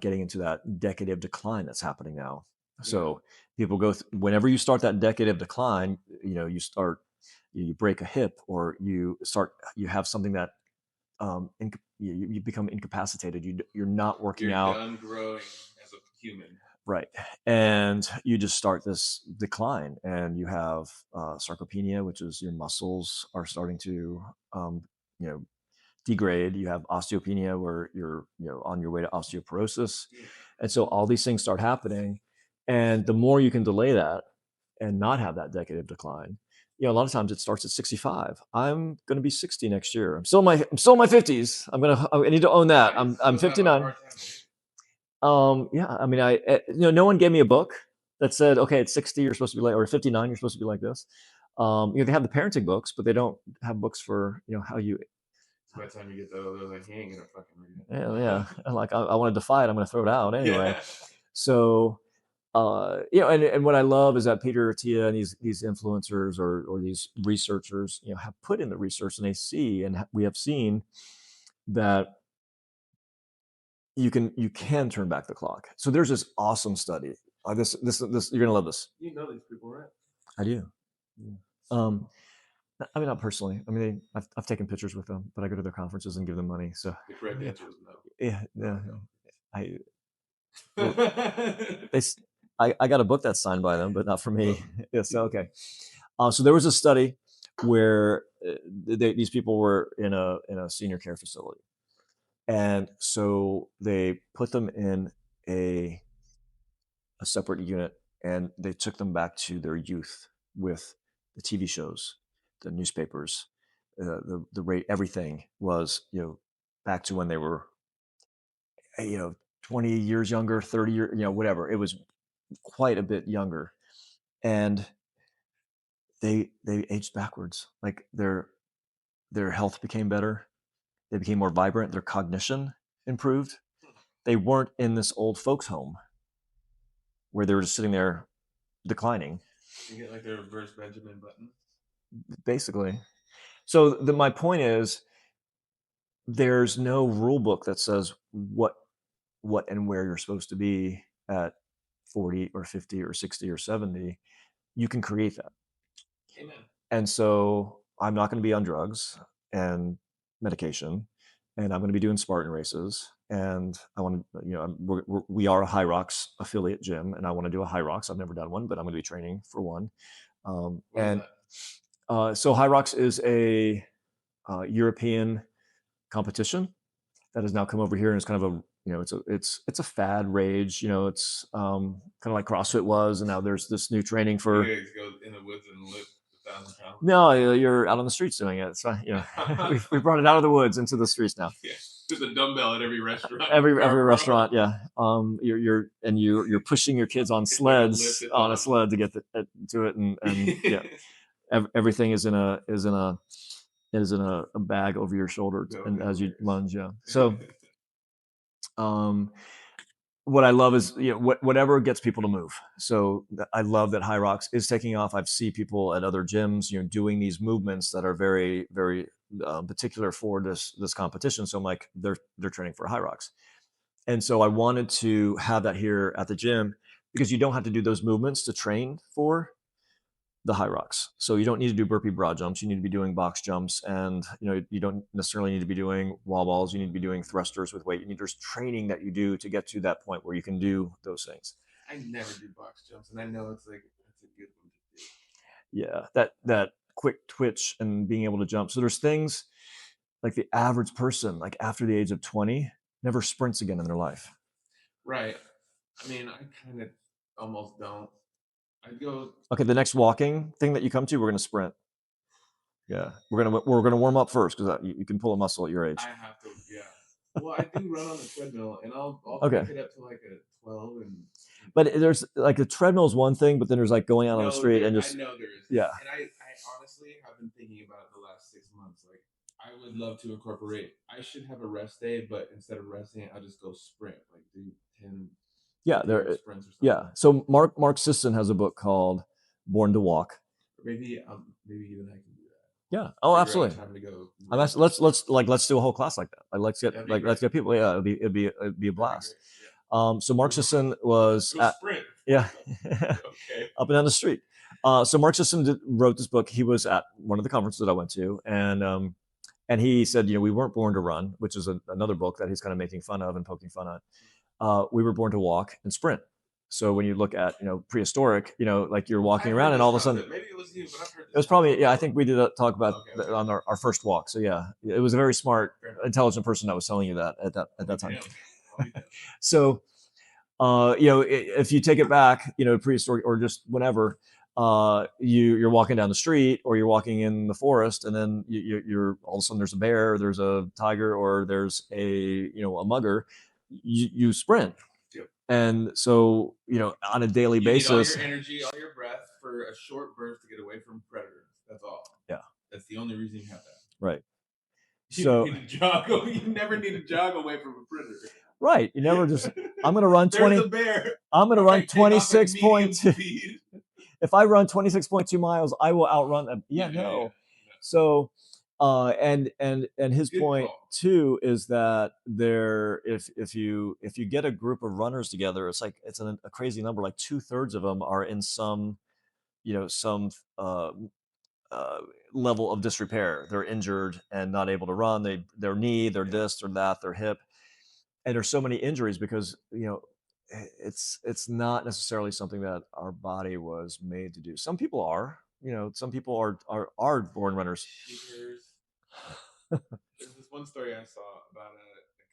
getting into that decade of decline that's happening now. So people go whenever you start that decade of decline, you break a hip, or you have something that you become incapacitated. You're not working You're out. done growing as a human. Right. And you just start this decline, and you have sarcopenia, which is your muscles are starting to, degrade. You have osteopenia, where you're, on your way to osteoporosis. And so all these things start happening. And the more you can delay that and not have that decade of decline, a lot of times it starts at 65. I'm going to be 60 next year. I'm still in my 50s. I need to own that. I'm 59. I mean, no one gave me a book that said, okay, at 60 you're supposed to be like, or 59 you're supposed to be like this. They have the parenting books, but they don't have books for how you. By the time you get those, like, he ain't gonna fucking read it. Yeah. And like, I want to defy it. I'm going to throw it out anyway. So, and what I love is that Peter Attia and these influencers or these researchers, have put in the research, and they see, and we have seen that you can turn back the clock. So there's this awesome study. This you're gonna love this. You know these people, right? I do. I mean, not personally. I mean, I've taken pictures with them, but I go to their conferences and give them money. So the correct answer is no. Yeah. I got a book that's signed by them, but not for me. Yes. Okay. So there was a study where these people were in a senior care facility. And so they put them in a separate unit, and they took them back to their youth with the TV shows, the newspapers, the rate, everything was, back to when they were, 20 years younger, 30 years, whatever. It was quite a bit younger. And they aged backwards. Like their health became better. They became more vibrant. Their cognition improved. They weren't in this old folks home where they were just sitting there declining. You get like their reverse Benjamin Button. Basically. So my point is, there's no rule book that says what and where you're supposed to be at 40 or 50 or 60 or 70. You can create that. Amen. And so I'm not going to be on drugs and medication, and I'm going to be doing Spartan races. And I want to, we are a High Rocks affiliate gym, and I want to do a High Rocks. I've never done one, but I'm going to be training for one. So High Rocks is a European competition that has now come over here, and it's kind of it's a fad rage. It's kind of like CrossFit was, and now there's this new training for. You guys go in the woods and lift 1,000 pounds. No, you're out on the streets doing it. So we brought it out of the woods into the streets now. Yeah, there's a dumbbell at every restaurant. Every restaurant, yeah. You're pushing your kids on sleds on a sled to get to it, and yeah, everything is in a bag over your shoulder, and as you lunge, yeah. So, what I love is whatever gets people to move. So I love that High Rocks is taking off. I've seen people at other gyms, doing these movements that are very, very particular for this competition. So I'm like, they're training for High Rocks, and so I wanted to have that here at the gym, because you don't have to do those movements to train for the High Rocks. So you don't need to do burpee broad jumps. You need to be doing box jumps, and you don't necessarily need to be doing wall balls. You need to be doing thrusters with weight. There's training that you do to get to that point where you can do those things. I never do box jumps, and I know it's a good one to do. Yeah, that quick twitch and being able to jump. So there's things like the average person, like after the age of 20, never sprints again in their life. Right. I mean, I kind of almost don't. I'd go. Okay, the next walking thing that you come to, we're gonna sprint. Yeah, we're gonna warm up first, because you can pull a muscle at your age. I have to, yeah. Well, I do run on the treadmill, and I'll pick it up to like a 12 and. But there's like the treadmill is one thing, but then there's like going out on the street and just. I know there is. Yeah. And I honestly have been thinking about it the last 6 months. Like, I would love to incorporate. I should have a rest day, but instead of resting, I'll just go sprint, like do 10. Yeah, there. Yeah. So Mark Sisson has a book called Born to Walk. Maybe even I can do that. Yeah. Oh, absolutely. Let's do a whole class like that. Let's get people. Yeah, it'd be a blast. So Mark Sisson was Yeah. Okay. Up and down the street. So Mark Sisson wrote this book. He was at one of the conferences that I went to, and he said, we weren't born to run, which is another book that he's kind of making fun of and poking fun at. We were born to walk and sprint. So when you look at prehistoric, like you're walking around and all of a sudden, maybe it was you, but I've heard this. it was probably I think we did talk about on our first walk. So yeah, it was a very smart, intelligent person that was telling you that at that time. So if you take it back, prehistoric or just whenever, you're walking down the street or you're walking in the forest, and then you're all of a sudden there's a bear, there's a tiger, or there's a mugger, you sprint. Yep. And so on a daily basis, need all your energy, all your breath for a short burst to get away from predators. That's all. Yeah. That's the only reason you have that. Right. You need to jog. You never need to jog away from a predator. Right. You never just. I'm going to run 20. There's a bear. I'm going to run 26.2. If I run 26.2 miles, I will outrun them. No. So, and his point too is that if you get a group of runners together, it's a crazy number. Like 2/3 of them are in some level of disrepair. They're injured and not able to run. Their knee, their this, their that, their hip. And there's so many injuries because it's not necessarily something that our body was made to do. Some people are, some people are born runners. There's this one story I saw about a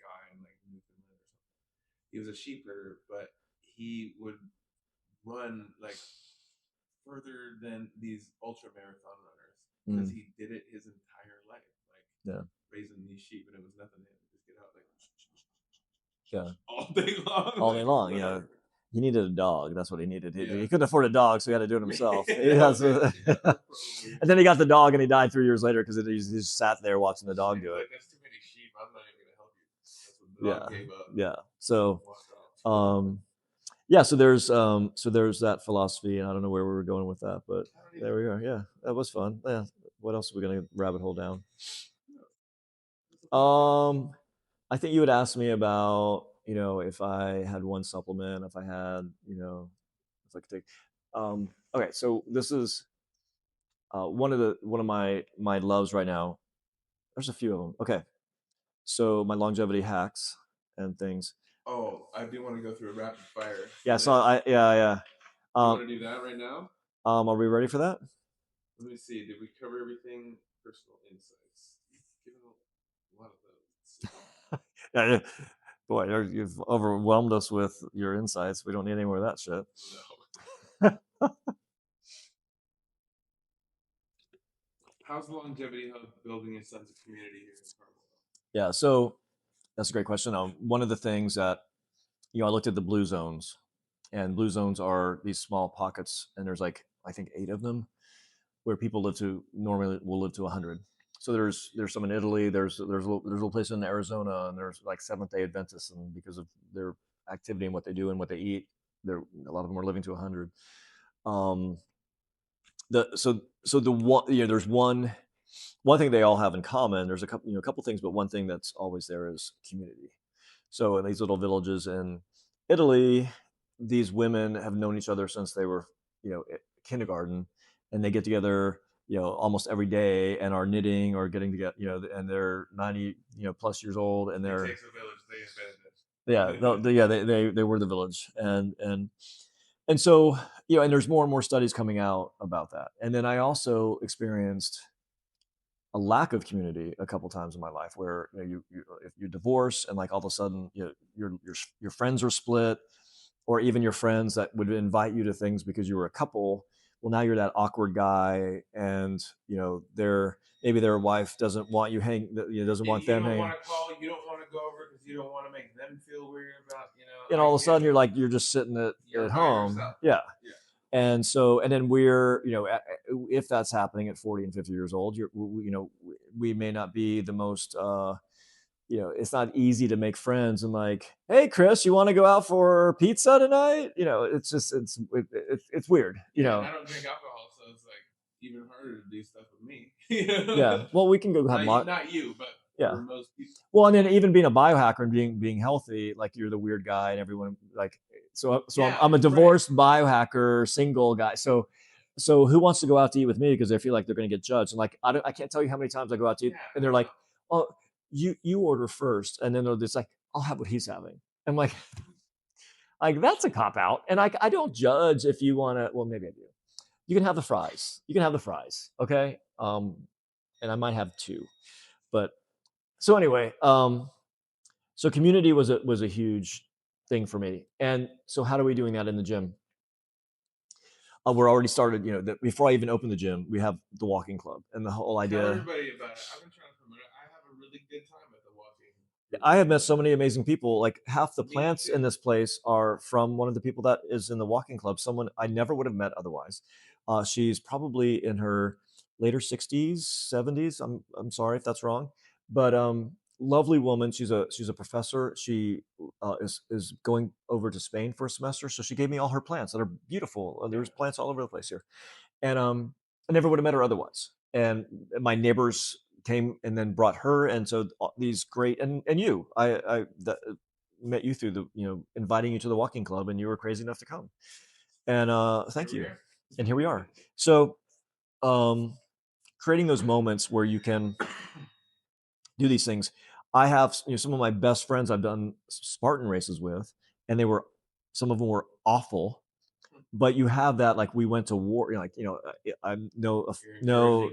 guy in like Newfoundland or something. He was a sheep herder, but he would run like further than these ultra marathon runners because he did it his entire life, like raising these sheep, and it was nothing to him. Just get out like. Yeah. All day long. He needed a dog. That's what he needed. He couldn't afford a dog, so he had to do it himself. And then he got the dog, and he died 3 years later because he just sat there watching the dog do it. There's too many sheep. I'm not even gonna help you. That's what the dog gave up. Yeah. So, so there's that philosophy, and I don't know where we were going with that, but there we are. Yeah, that was fun. Yeah. What else are we gonna rabbit hole down? I think you would ask me about, if I had one supplement, if I had, if I could take. Okay, so this is one of my loves right now. There's a few of them. Okay, so my longevity hacks and things. Oh, I do want to go through a rapid fire. Yeah, so you want to do that right now? Are we ready for that? Let me see. Did we cover everything? Personal insights. You've given a lot of those. Yeah, boy, you've overwhelmed us with your insights. We don't need any more of that shit. No. How's the Longevity Hub building a sense of community here in Carrboro? Yeah, so that's a great question. One of the things that, I looked at the blue zones, and blue zones are these small pockets, and there's I think 8 of them, where people normally will live to 100. So there's some in Italy. There's a little place in Arizona, and there's like Seventh-day Adventists, and because of their activity and what they do and what they eat, a lot of them are living to 100. There's one thing they all have in common. There's a couple things, but one thing that's always there is community. So in these little villages in Italy, these women have known each other since they were kindergarten, and they get together almost every day and are knitting or getting together, and they're 90 plus years old, and they're. It takes a village. They invented it. They were the village, and so and there's more and more studies coming out about that. And then I also experienced a lack of community a couple times in my life, where if you divorce and all of a sudden your friends are split, or even your friends that would invite you to things because you were a couple. Well, now you're that awkward guy, and maybe their wife doesn't want you doesn't want them hanging. You don't want to call. You don't want to go over because you don't want to make them feel weird about And all of a sudden you're just sitting at home. Yeah. And then we're if that's happening at 40 and 50 years old, we may not be the most. It's not easy to make friends and hey, Chris, you want to go out for pizza tonight? It's just, it's weird, I don't drink alcohol, so it's even harder to do stuff with me. Yeah. Well, we can go have not you, but for most people. Well, and then even being a biohacker and being healthy, you're the weird guy, and everyone I'm a divorced biohacker, single guy. So who wants to go out to eat with me because they feel like they're going to get judged? And like I can't tell you how many times I go out to eat, and they're like, "Oh, you order first," and then they're just like, "I'll have what he's having." I'm like that's a cop out, and I don't judge if you want to. Well, maybe I do. You can have the fries. You can have the fries, okay? And I might have two, but so anyway, so community was a huge thing for me. And so how are we doing that in the gym? We're already started, before I even open the gym, we have the walking club and the whole idea. Tell everybody about it. I've been trying to promote it. I have a really good time at the walking. I have met so many amazing people. Like half the plants in this place are from one of the people that is in the walking club, someone I never would have met otherwise. She's probably in her later 60s, 70s. I'm sorry if that's wrong, but lovely woman. She's a professor. She is going over to Spain for a semester, so she gave me all her plants that are beautiful. There's plants all over the place here, and I never would have met her otherwise. And my neighbors came and then brought her, and so these great and you, met you through the inviting you to the walking club, and you were crazy enough to come, and thank you, and here we are. So creating those moments where you can do these things. I have some of my best friends I've done Spartan races with, and some of them were awful, but you have that, like, we went to war, I know no.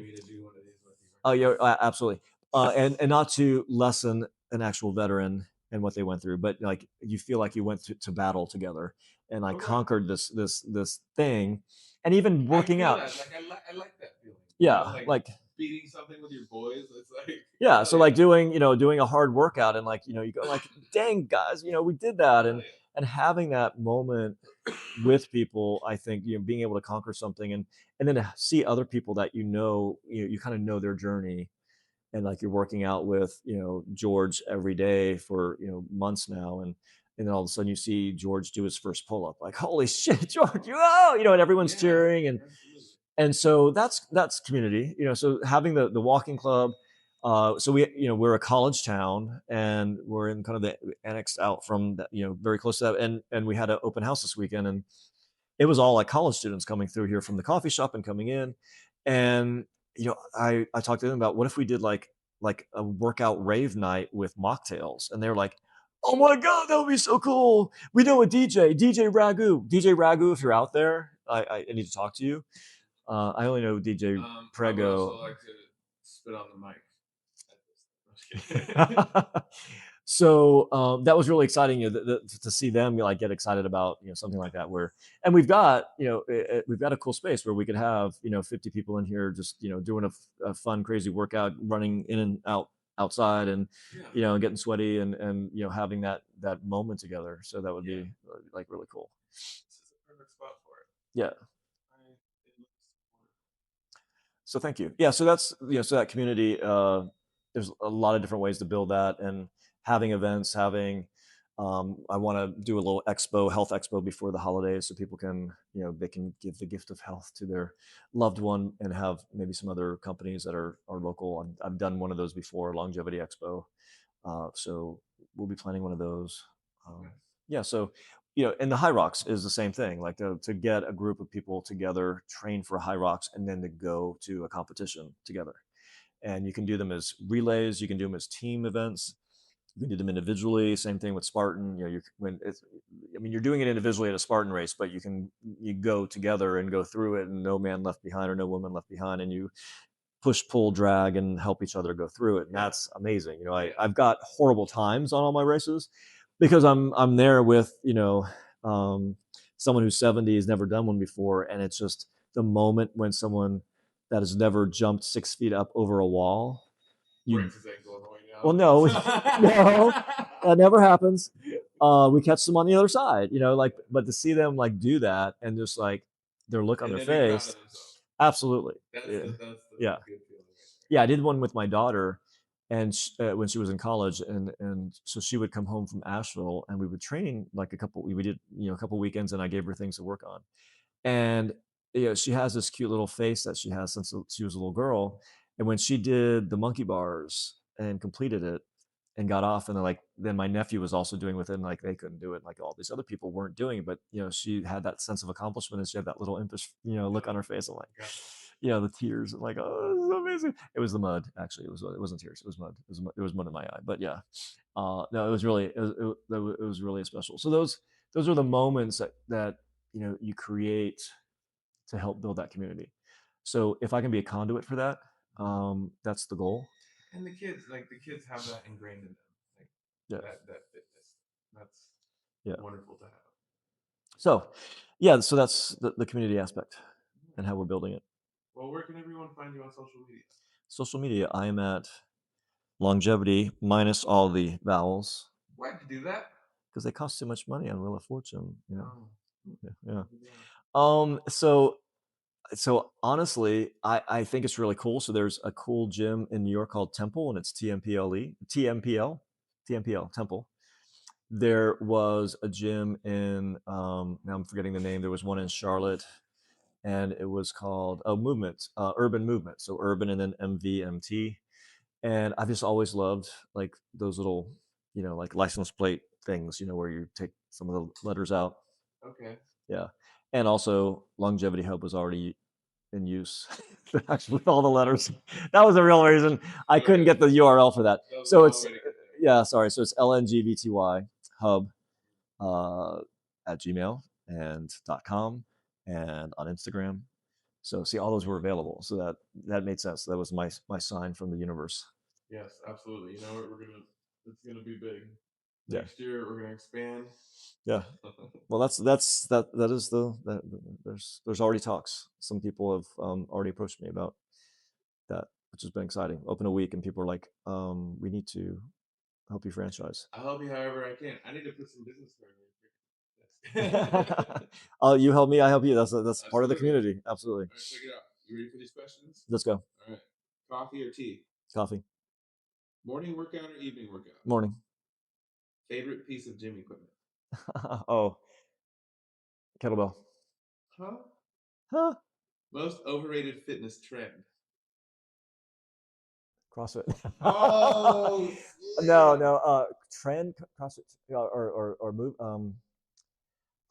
Oh yeah, absolutely. And not to lessen an actual veteran and what they went through, but like you feel like you went to battle together and like conquered this thing, and even working out. I like that feeling. Yeah, like beating something with your boys. It's like yeah, so like doing a hard workout, and like you go like, dang guys, we did that, and having that moment with people, I think being able to conquer something, and then to see other people that you kind of know their journey, and like you're working out with George every day for months now, and then all of a sudden you see George do his first pull up, like holy shit, George, and everyone's cheering, and so that's community, so having the walking club. So we're a college town, and we're in kind of the annexed out from that, very close to that, and we had an open house this weekend, and it was all like college students coming through here from the coffee shop and coming in, and I talked to them about what if we did like a workout rave night with mocktails, and they were like, oh my god, that would be so cool. We know a DJ Ragu, if you're out there, I need to talk to you. I only know DJ Prego. I would also like to spit on the mic. So that was really exciting, to see them like get excited about something like that. And we've got we've got a cool space where we could have 50 people in here just doing a fun, crazy workout, running in and out outside, and getting sweaty, and having that moment together. So that would be like really cool. This is a perfect spot for it. Yeah. So thank you. Yeah. So that's so that community. There's a lot of different ways to build that, and having events, I want to do a little health expo before the holidays, so people can they can give the gift of health to their loved one, and have maybe some other companies that are local. I've done one of those before, Longevity Expo. So we'll be planning one of those. Yeah. So and the High Rocks is the same thing, like to get a group of people together, train for High Rocks, and then to go to a competition together. And you can do them as relays, you can do them as team events, you can do them individually. Same thing with Spartan. You're doing it individually at a Spartan race, but you go together and go through it, and no man left behind or no woman left behind, and you push, pull, drag, and help each other go through it. And that's amazing. I've got horrible times on all my races because I'm there with someone who's 70, has never done one before, and it's just the moment when someone that has never jumped 6 feet up over a wall. Well, no, no, that never happens. We catch them on the other side, but to see them like do that, and just like their look on their face, absolutely. Yeah. Yeah, I did one with my daughter, and when she was in college, and so she would come home from Asheville, and we would train like we did a couple weekends, and I gave her things to work on, and she has this cute little face that she has since she was a little girl, and when she did the monkey bars and completed it, and got off, and then my nephew was also doing with it, and like they couldn't do it, like all these other people weren't doing it, but she had that sense of accomplishment, and she had that little impish look on her face. I'm like, the tears. I'm like, oh, this is amazing. It was the mud, actually. It wasn't tears. It was mud. It was mud in my eye. But yeah, no, it was really it was really special. So those are the moments that you create to help build that community. So if I can be a conduit for that, that's the goal. And the kids have that ingrained in them, like that fitness. That's wonderful to have. So, yeah, so that's the community aspect and how we're building it. Well, where can everyone find you on social media? Social media, I am at longevity minus all the vowels. Why'd you do that? Because they cost too much money on Wheel of Fortune. Yeah. So honestly, I think it's really cool. So there's a cool gym in New York called Temple, and it's TMPL, Temple. There was a gym in, now I'm forgetting the name. There was one in Charlotte, and it was called Movement, Urban Movement. So urban and then MVMT. And I've just always loved like those little, like license plate things, where you take some of the letters out. Okay. Yeah. And also LNGVTY Hub was already in use actually with all the letters. That was the real reason I couldn't get the URL for that. So it's so it's LNGVTY Hub at Gmail and .com and on Instagram. So see, all those were available. So that made sense. That was my sign from the universe. Yes, absolutely. You know what, it's gonna be big. Next year we're gonna expand. Yeah. Well, that is there's already talks. Some people have already approached me about that, which has been exciting. Open a week and people are like, we need to help you franchise. I'll help you however I can. I need to put some business cards. You help me, I help you. That's part of the community. Absolutely. All right, check it out. You ready for these questions? Let's go. All right. Coffee or tea? Coffee. Morning workout or evening workout? Morning. Favorite piece of gym equipment? Oh, kettlebell. Huh? Most overrated fitness trend? CrossFit. Oh, no. Trend CrossFit or move.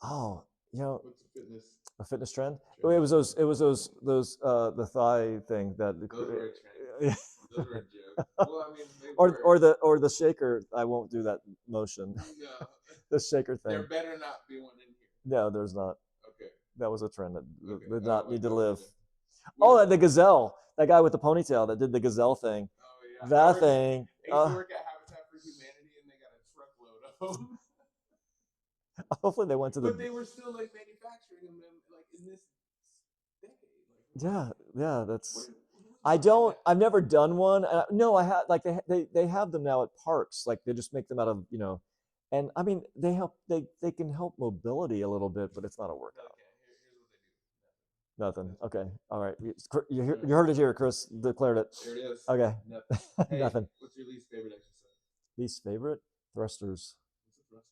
What's a fitness trend? It was those the thigh thing that. Those were a trend. Those were a joke. Well, I mean, or the shaker. I won't do that motion. No. The shaker thing. There better not be one in here. No, there's not. Okay. That was a trend that did not need to live. The gazelle. That guy with the ponytail that did the gazelle thing. Oh yeah. That thing. I used to work at Habitat for Humanity, and they got a truckload of them. Hopefully they went to the. But they were still like manufacturing them like in this decade. Yeah. That's. I've never done one. No, I had like they have them now at parks. Like they just make them out of and I mean they can help mobility a little bit, but it's not a workout. Okay, here's what they do. Nothing. Okay. All right. You heard it here. Chris declared it. There it is. Okay. Nothing. Hey, Nothing. What's your least favorite exercise? Least favorite? Thrusters. What's a thruster?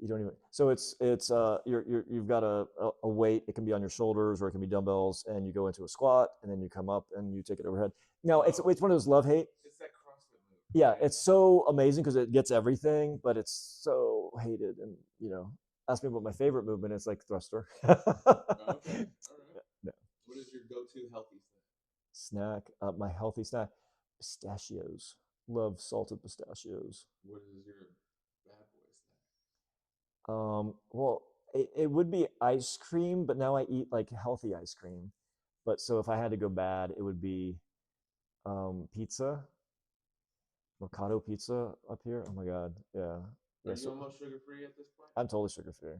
You don't even. So it's you've got a weight. It can be on your shoulders or it can be dumbbells, and you go into a squat, and then you come up and you take it overhead. Now it's one of those love-hate. It's that CrossFit move. Yeah, it's so amazing because it gets everything, but it's so hated. And ask me about my favorite movement. It's like thruster. Okay. All right. Yeah. What is your go-to healthy snack? My healthy snack: pistachios. Love salted pistachios. What is your bad boy snack? Well, it would be ice cream, but now I eat like healthy ice cream. But so if I had to go bad, it would be pizza, avocado pizza up here. Oh my god, yeah. Are you almost sugar-free at this point? I'm totally sugar-free.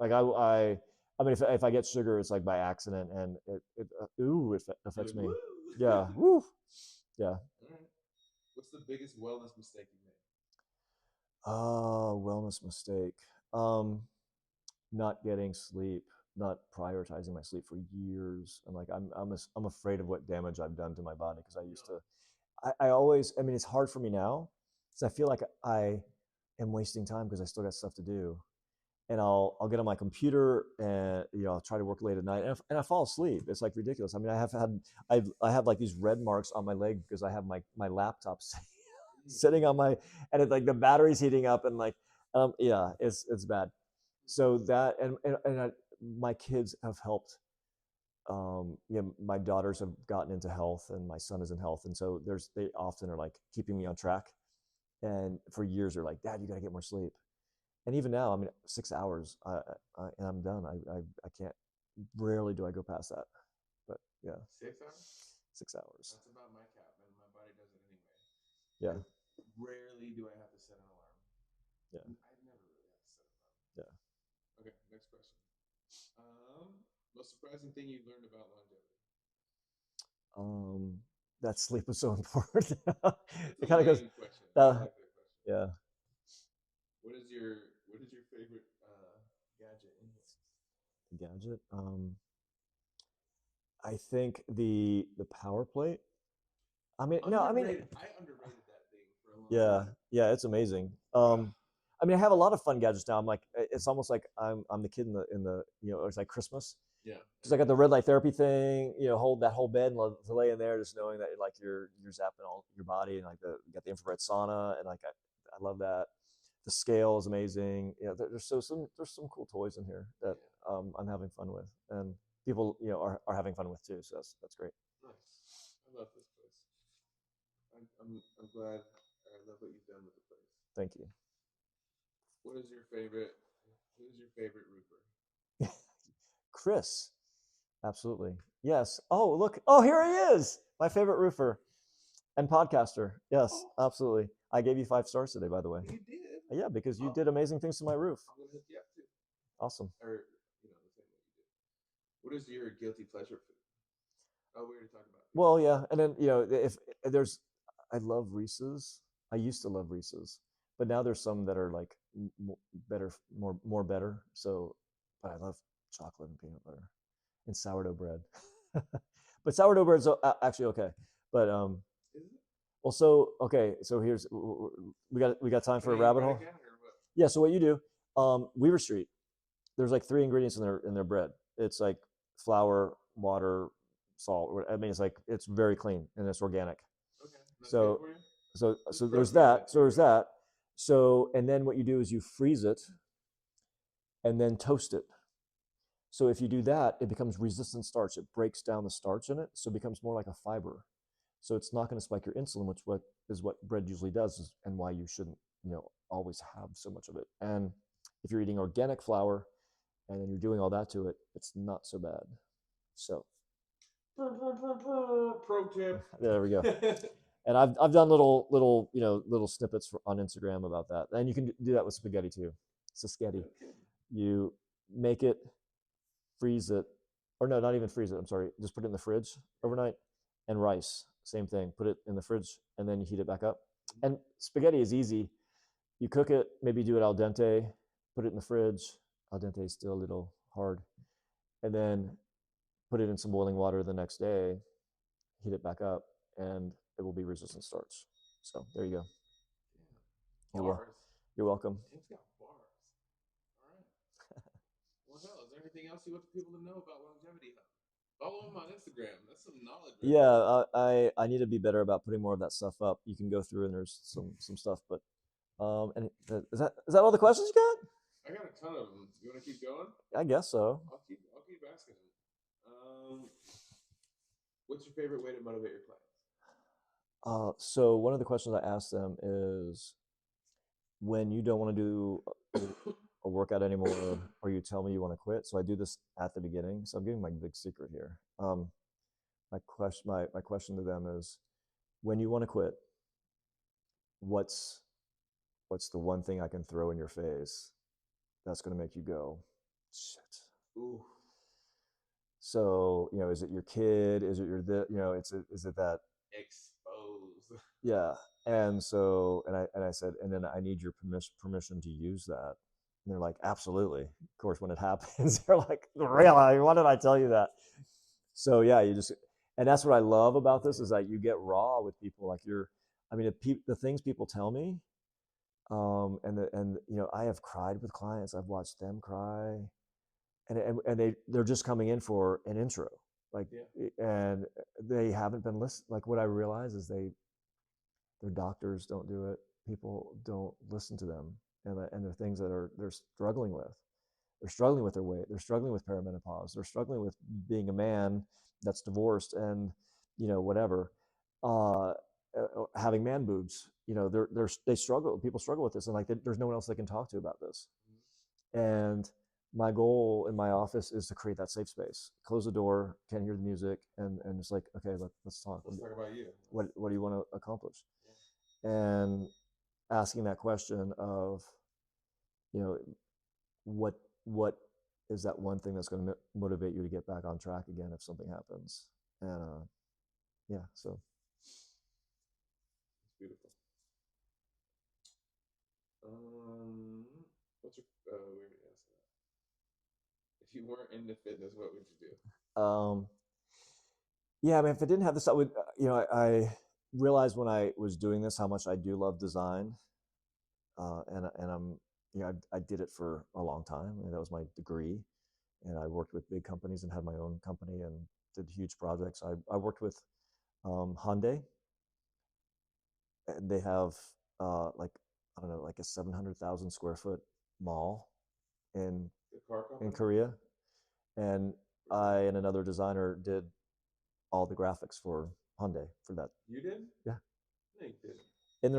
Like I mean, if I get sugar, it's like by accident, and it affects me. Yeah. Woo. Yeah. All right. What's the biggest wellness mistake you made? Wellness mistake. Not getting sleep, not prioritizing my sleep for years. And like I'm afraid of what damage I've done to my body because I used to. I always. I mean, it's hard for me now because I feel like I am wasting time because I still got stuff to do. And I'll get on my computer and I'll try to work late at night and I fall asleep. It's like ridiculous. I mean, I have like these red marks on my leg because I have my laptop sitting on my, and it's like the battery's heating up and like, yeah, it's bad. So that, my kids have helped. My daughters have gotten into health and my son is in health. And so they often are like keeping me on track. And for years they're like, Dad, you got to get more sleep. And even now, I mean, 6 hours, and I'm done. I can't, rarely do I go past that. But yeah. 6 hours? 6 hours. That's about my cap, and my body does it anyway. Yeah. Rarely do I have to set an alarm. Yeah. I've never really had to set an alarm. Yeah. Okay, next question. Most surprising thing you learned about longevity? That sleep was so important. It kind of goes. Question. I like that question. Yeah. What is your favorite gadget in here? Gadget. I think the power plate. I mean, no, I mean, I underrated that thing for a long time. Yeah, it's amazing. I mean, I have a lot of fun gadgets now. I'm like, it's almost like I'm the kid in the it's like Christmas. Yeah. Because I got the red light therapy thing, hold that whole bed and to lay in there, just knowing that like you're zapping all your body, and like you got the infrared sauna, and like I love that. The scale is amazing. There's some cool toys in here that I'm having fun with, and people are having fun with too. So that's great. Nice. I love this place. I'm glad. I love what you've done with the place. Thank you. What is your favorite? Who's your favorite roofer? Chris. Absolutely. Yes. Oh, look. Oh, here he is. My favorite roofer and podcaster. Yes, absolutely. I gave you 5 stars today, by the way. You did? Yeah, because you did amazing things to my roof. I'm going to hit you up too. Awesome. Or, the same way you did. What is your guilty pleasure food? Oh, we already talked about it. Well, yeah. And then, if there's, I love Reese's. I used to love Reese's, but now there's some that are like better, more better. So, but I love chocolate and peanut butter and sourdough bread. But sourdough bread's actually okay. But well, so okay, so here's we got time for a rabbit hole. Yeah. So what you do, Weaver Street, there's like 3 ingredients in their bread. It's like flour, water, salt. I mean, it's very clean and it's organic. Okay. So there's that. So there's that. So and then what you do is you freeze it and then toast it. So if you do that, it becomes resistant starch. It breaks down the starch in it, so it becomes more like a fiber. So it's not going to spike your insulin, which is what bread usually does, and why you shouldn't, always have so much of it. And if you're eating organic flour, and then you're doing all that to it, it's not so bad. So, pro tip. There we go. And I've done little snippets on Instagram about that, and you can do that with spaghetti too. Spaghetti. You make it, freeze it, or no, not even freeze it. I'm sorry, just put it in the fridge overnight. And rice, same thing. Put it in the fridge and then you heat it back up. And spaghetti is easy. You cook it, maybe do it al dente, put it in the fridge. Al dente is still a little hard. And then put it in some boiling water the next day, heat it back up, and it will be resistant starch. So there you go. You're welcome. It's got bars. All right. Well, hell, is there anything else you want the people to know about Longevity Hub? Follow him on Instagram. That's some knowledge. Yeah, I need to be better about putting more of that stuff up. You can go through and there's some stuff, but and is that all the questions you got? I got a ton of them. You want to keep going? I guess so. I'll keep asking them. What's your favorite way to motivate your clients? So one of the questions I asked them is, when you don't want to do a workout anymore, or you tell me you want to quit. So I do this at the beginning. So I'm giving my big secret here. My question to them is, when you want to quit, what's the one thing I can throw in your face that's going to make you go, shit? Ooh. So, is it your kid? Is it is it that exposed? Yeah. And so, and I said, and then I need your permission to use that. And they're like, absolutely. Of course, when it happens, they're like, really? Why did I tell you that? So yeah, and that's what I love about this is that you get raw with people. Like the things people tell me, and I have cried with clients. I've watched them cry, and they're just coming in for an intro, and they haven't been listening. Like what I realize is Their doctors don't do it. People don't listen to them, and there are things that they're struggling with. They're struggling with their weight. They're struggling with perimenopause. They're struggling with being a man that's divorced and, whatever, having man boobs. They struggle. People struggle with this, and like there's no one else they can talk to about this. And my goal in my office is to create that safe space. Close the door, can't hear the music, and it's like, okay, let's talk. Let's talk about you. What do you want to accomplish? And asking that question of, what is that one thing that's going to motivate you to get back on track again if something happens? And so it's beautiful. What's your we already asked that. If you weren't into fitness, what would you do? Yeah, I mean, if I didn't have this, I would, I realized when I was doing this how much I do love design, and I'm, I did it for a long time, and that was my degree, and I worked with big companies and had my own company and did huge projects. I worked with Hyundai, and they have like, I don't know, like a 700,000 square foot mall in Korea, and I and another designer did all the graphics for Hyundai for that. You did? Yeah. No, you did. And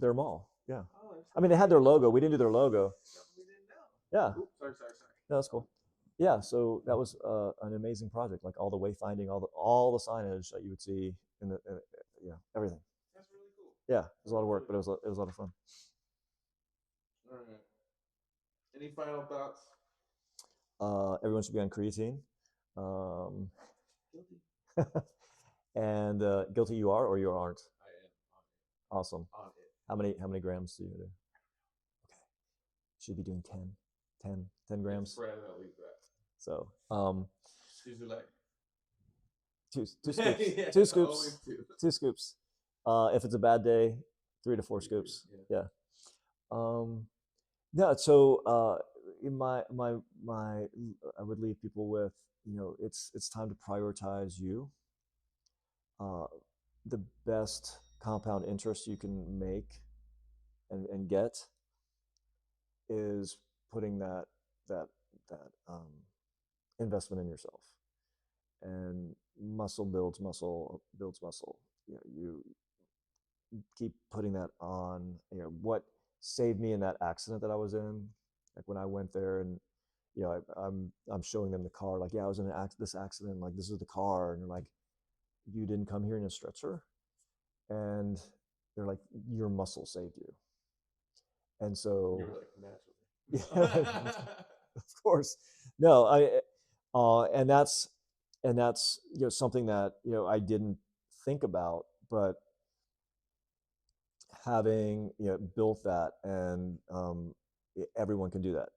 their mall. Yeah. Oh, I mean, they had their logo. We didn't do their logo. No, we didn't know. Yeah. Oops, sorry. No, that's cool. Yeah. So that was an amazing project. Like all the wayfinding, all the signage that you would see everything. That's really cool. Yeah, it was a lot of work, but it was a lot of fun. All right. Any final thoughts? Everyone should be on creatine. Guilty. And guilty you are or you aren't? I am. Awesome. On it. How many grams do you do? Okay. Should be doing 10 grams. Spread it, I'll leave that. So Usually like two scoops. Yeah, two scoops. always two. 2 scoops. If it's a bad day, 3 to 4 scoops. Yeah. Yeah. So in my I would leave people with, it's time to prioritize you. The best compound interest you can make and get is putting that investment in yourself. And muscle builds muscle. You keep putting that on. What saved me in that accident that I was in, like when I went there and I'm showing them the car, like, yeah, I was in this accident, like this is the car, and they're like, you didn't come here in a stretcher? And they're like, your muscle saved you. And so you were like, naturally. yeah, of course. No, and that's something that I didn't think about, but having built that, and everyone can do that.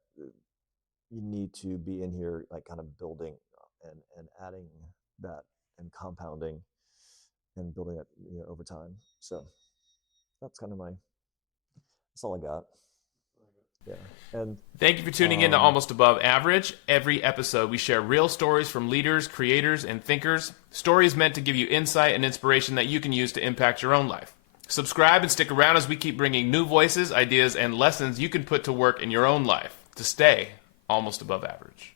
You need to be in here like kind of building and adding that and compounding and building it over time. So that's kind of that's all I got. Yeah. And thank you for tuning in to Almost Above Average. Every episode, we share real stories from leaders, creators, and thinkers. Stories meant to give you insight and inspiration that you can use to impact your own life. Subscribe and stick around as we keep bringing new voices, ideas, and lessons you can put to work in your own life to stay almost above average.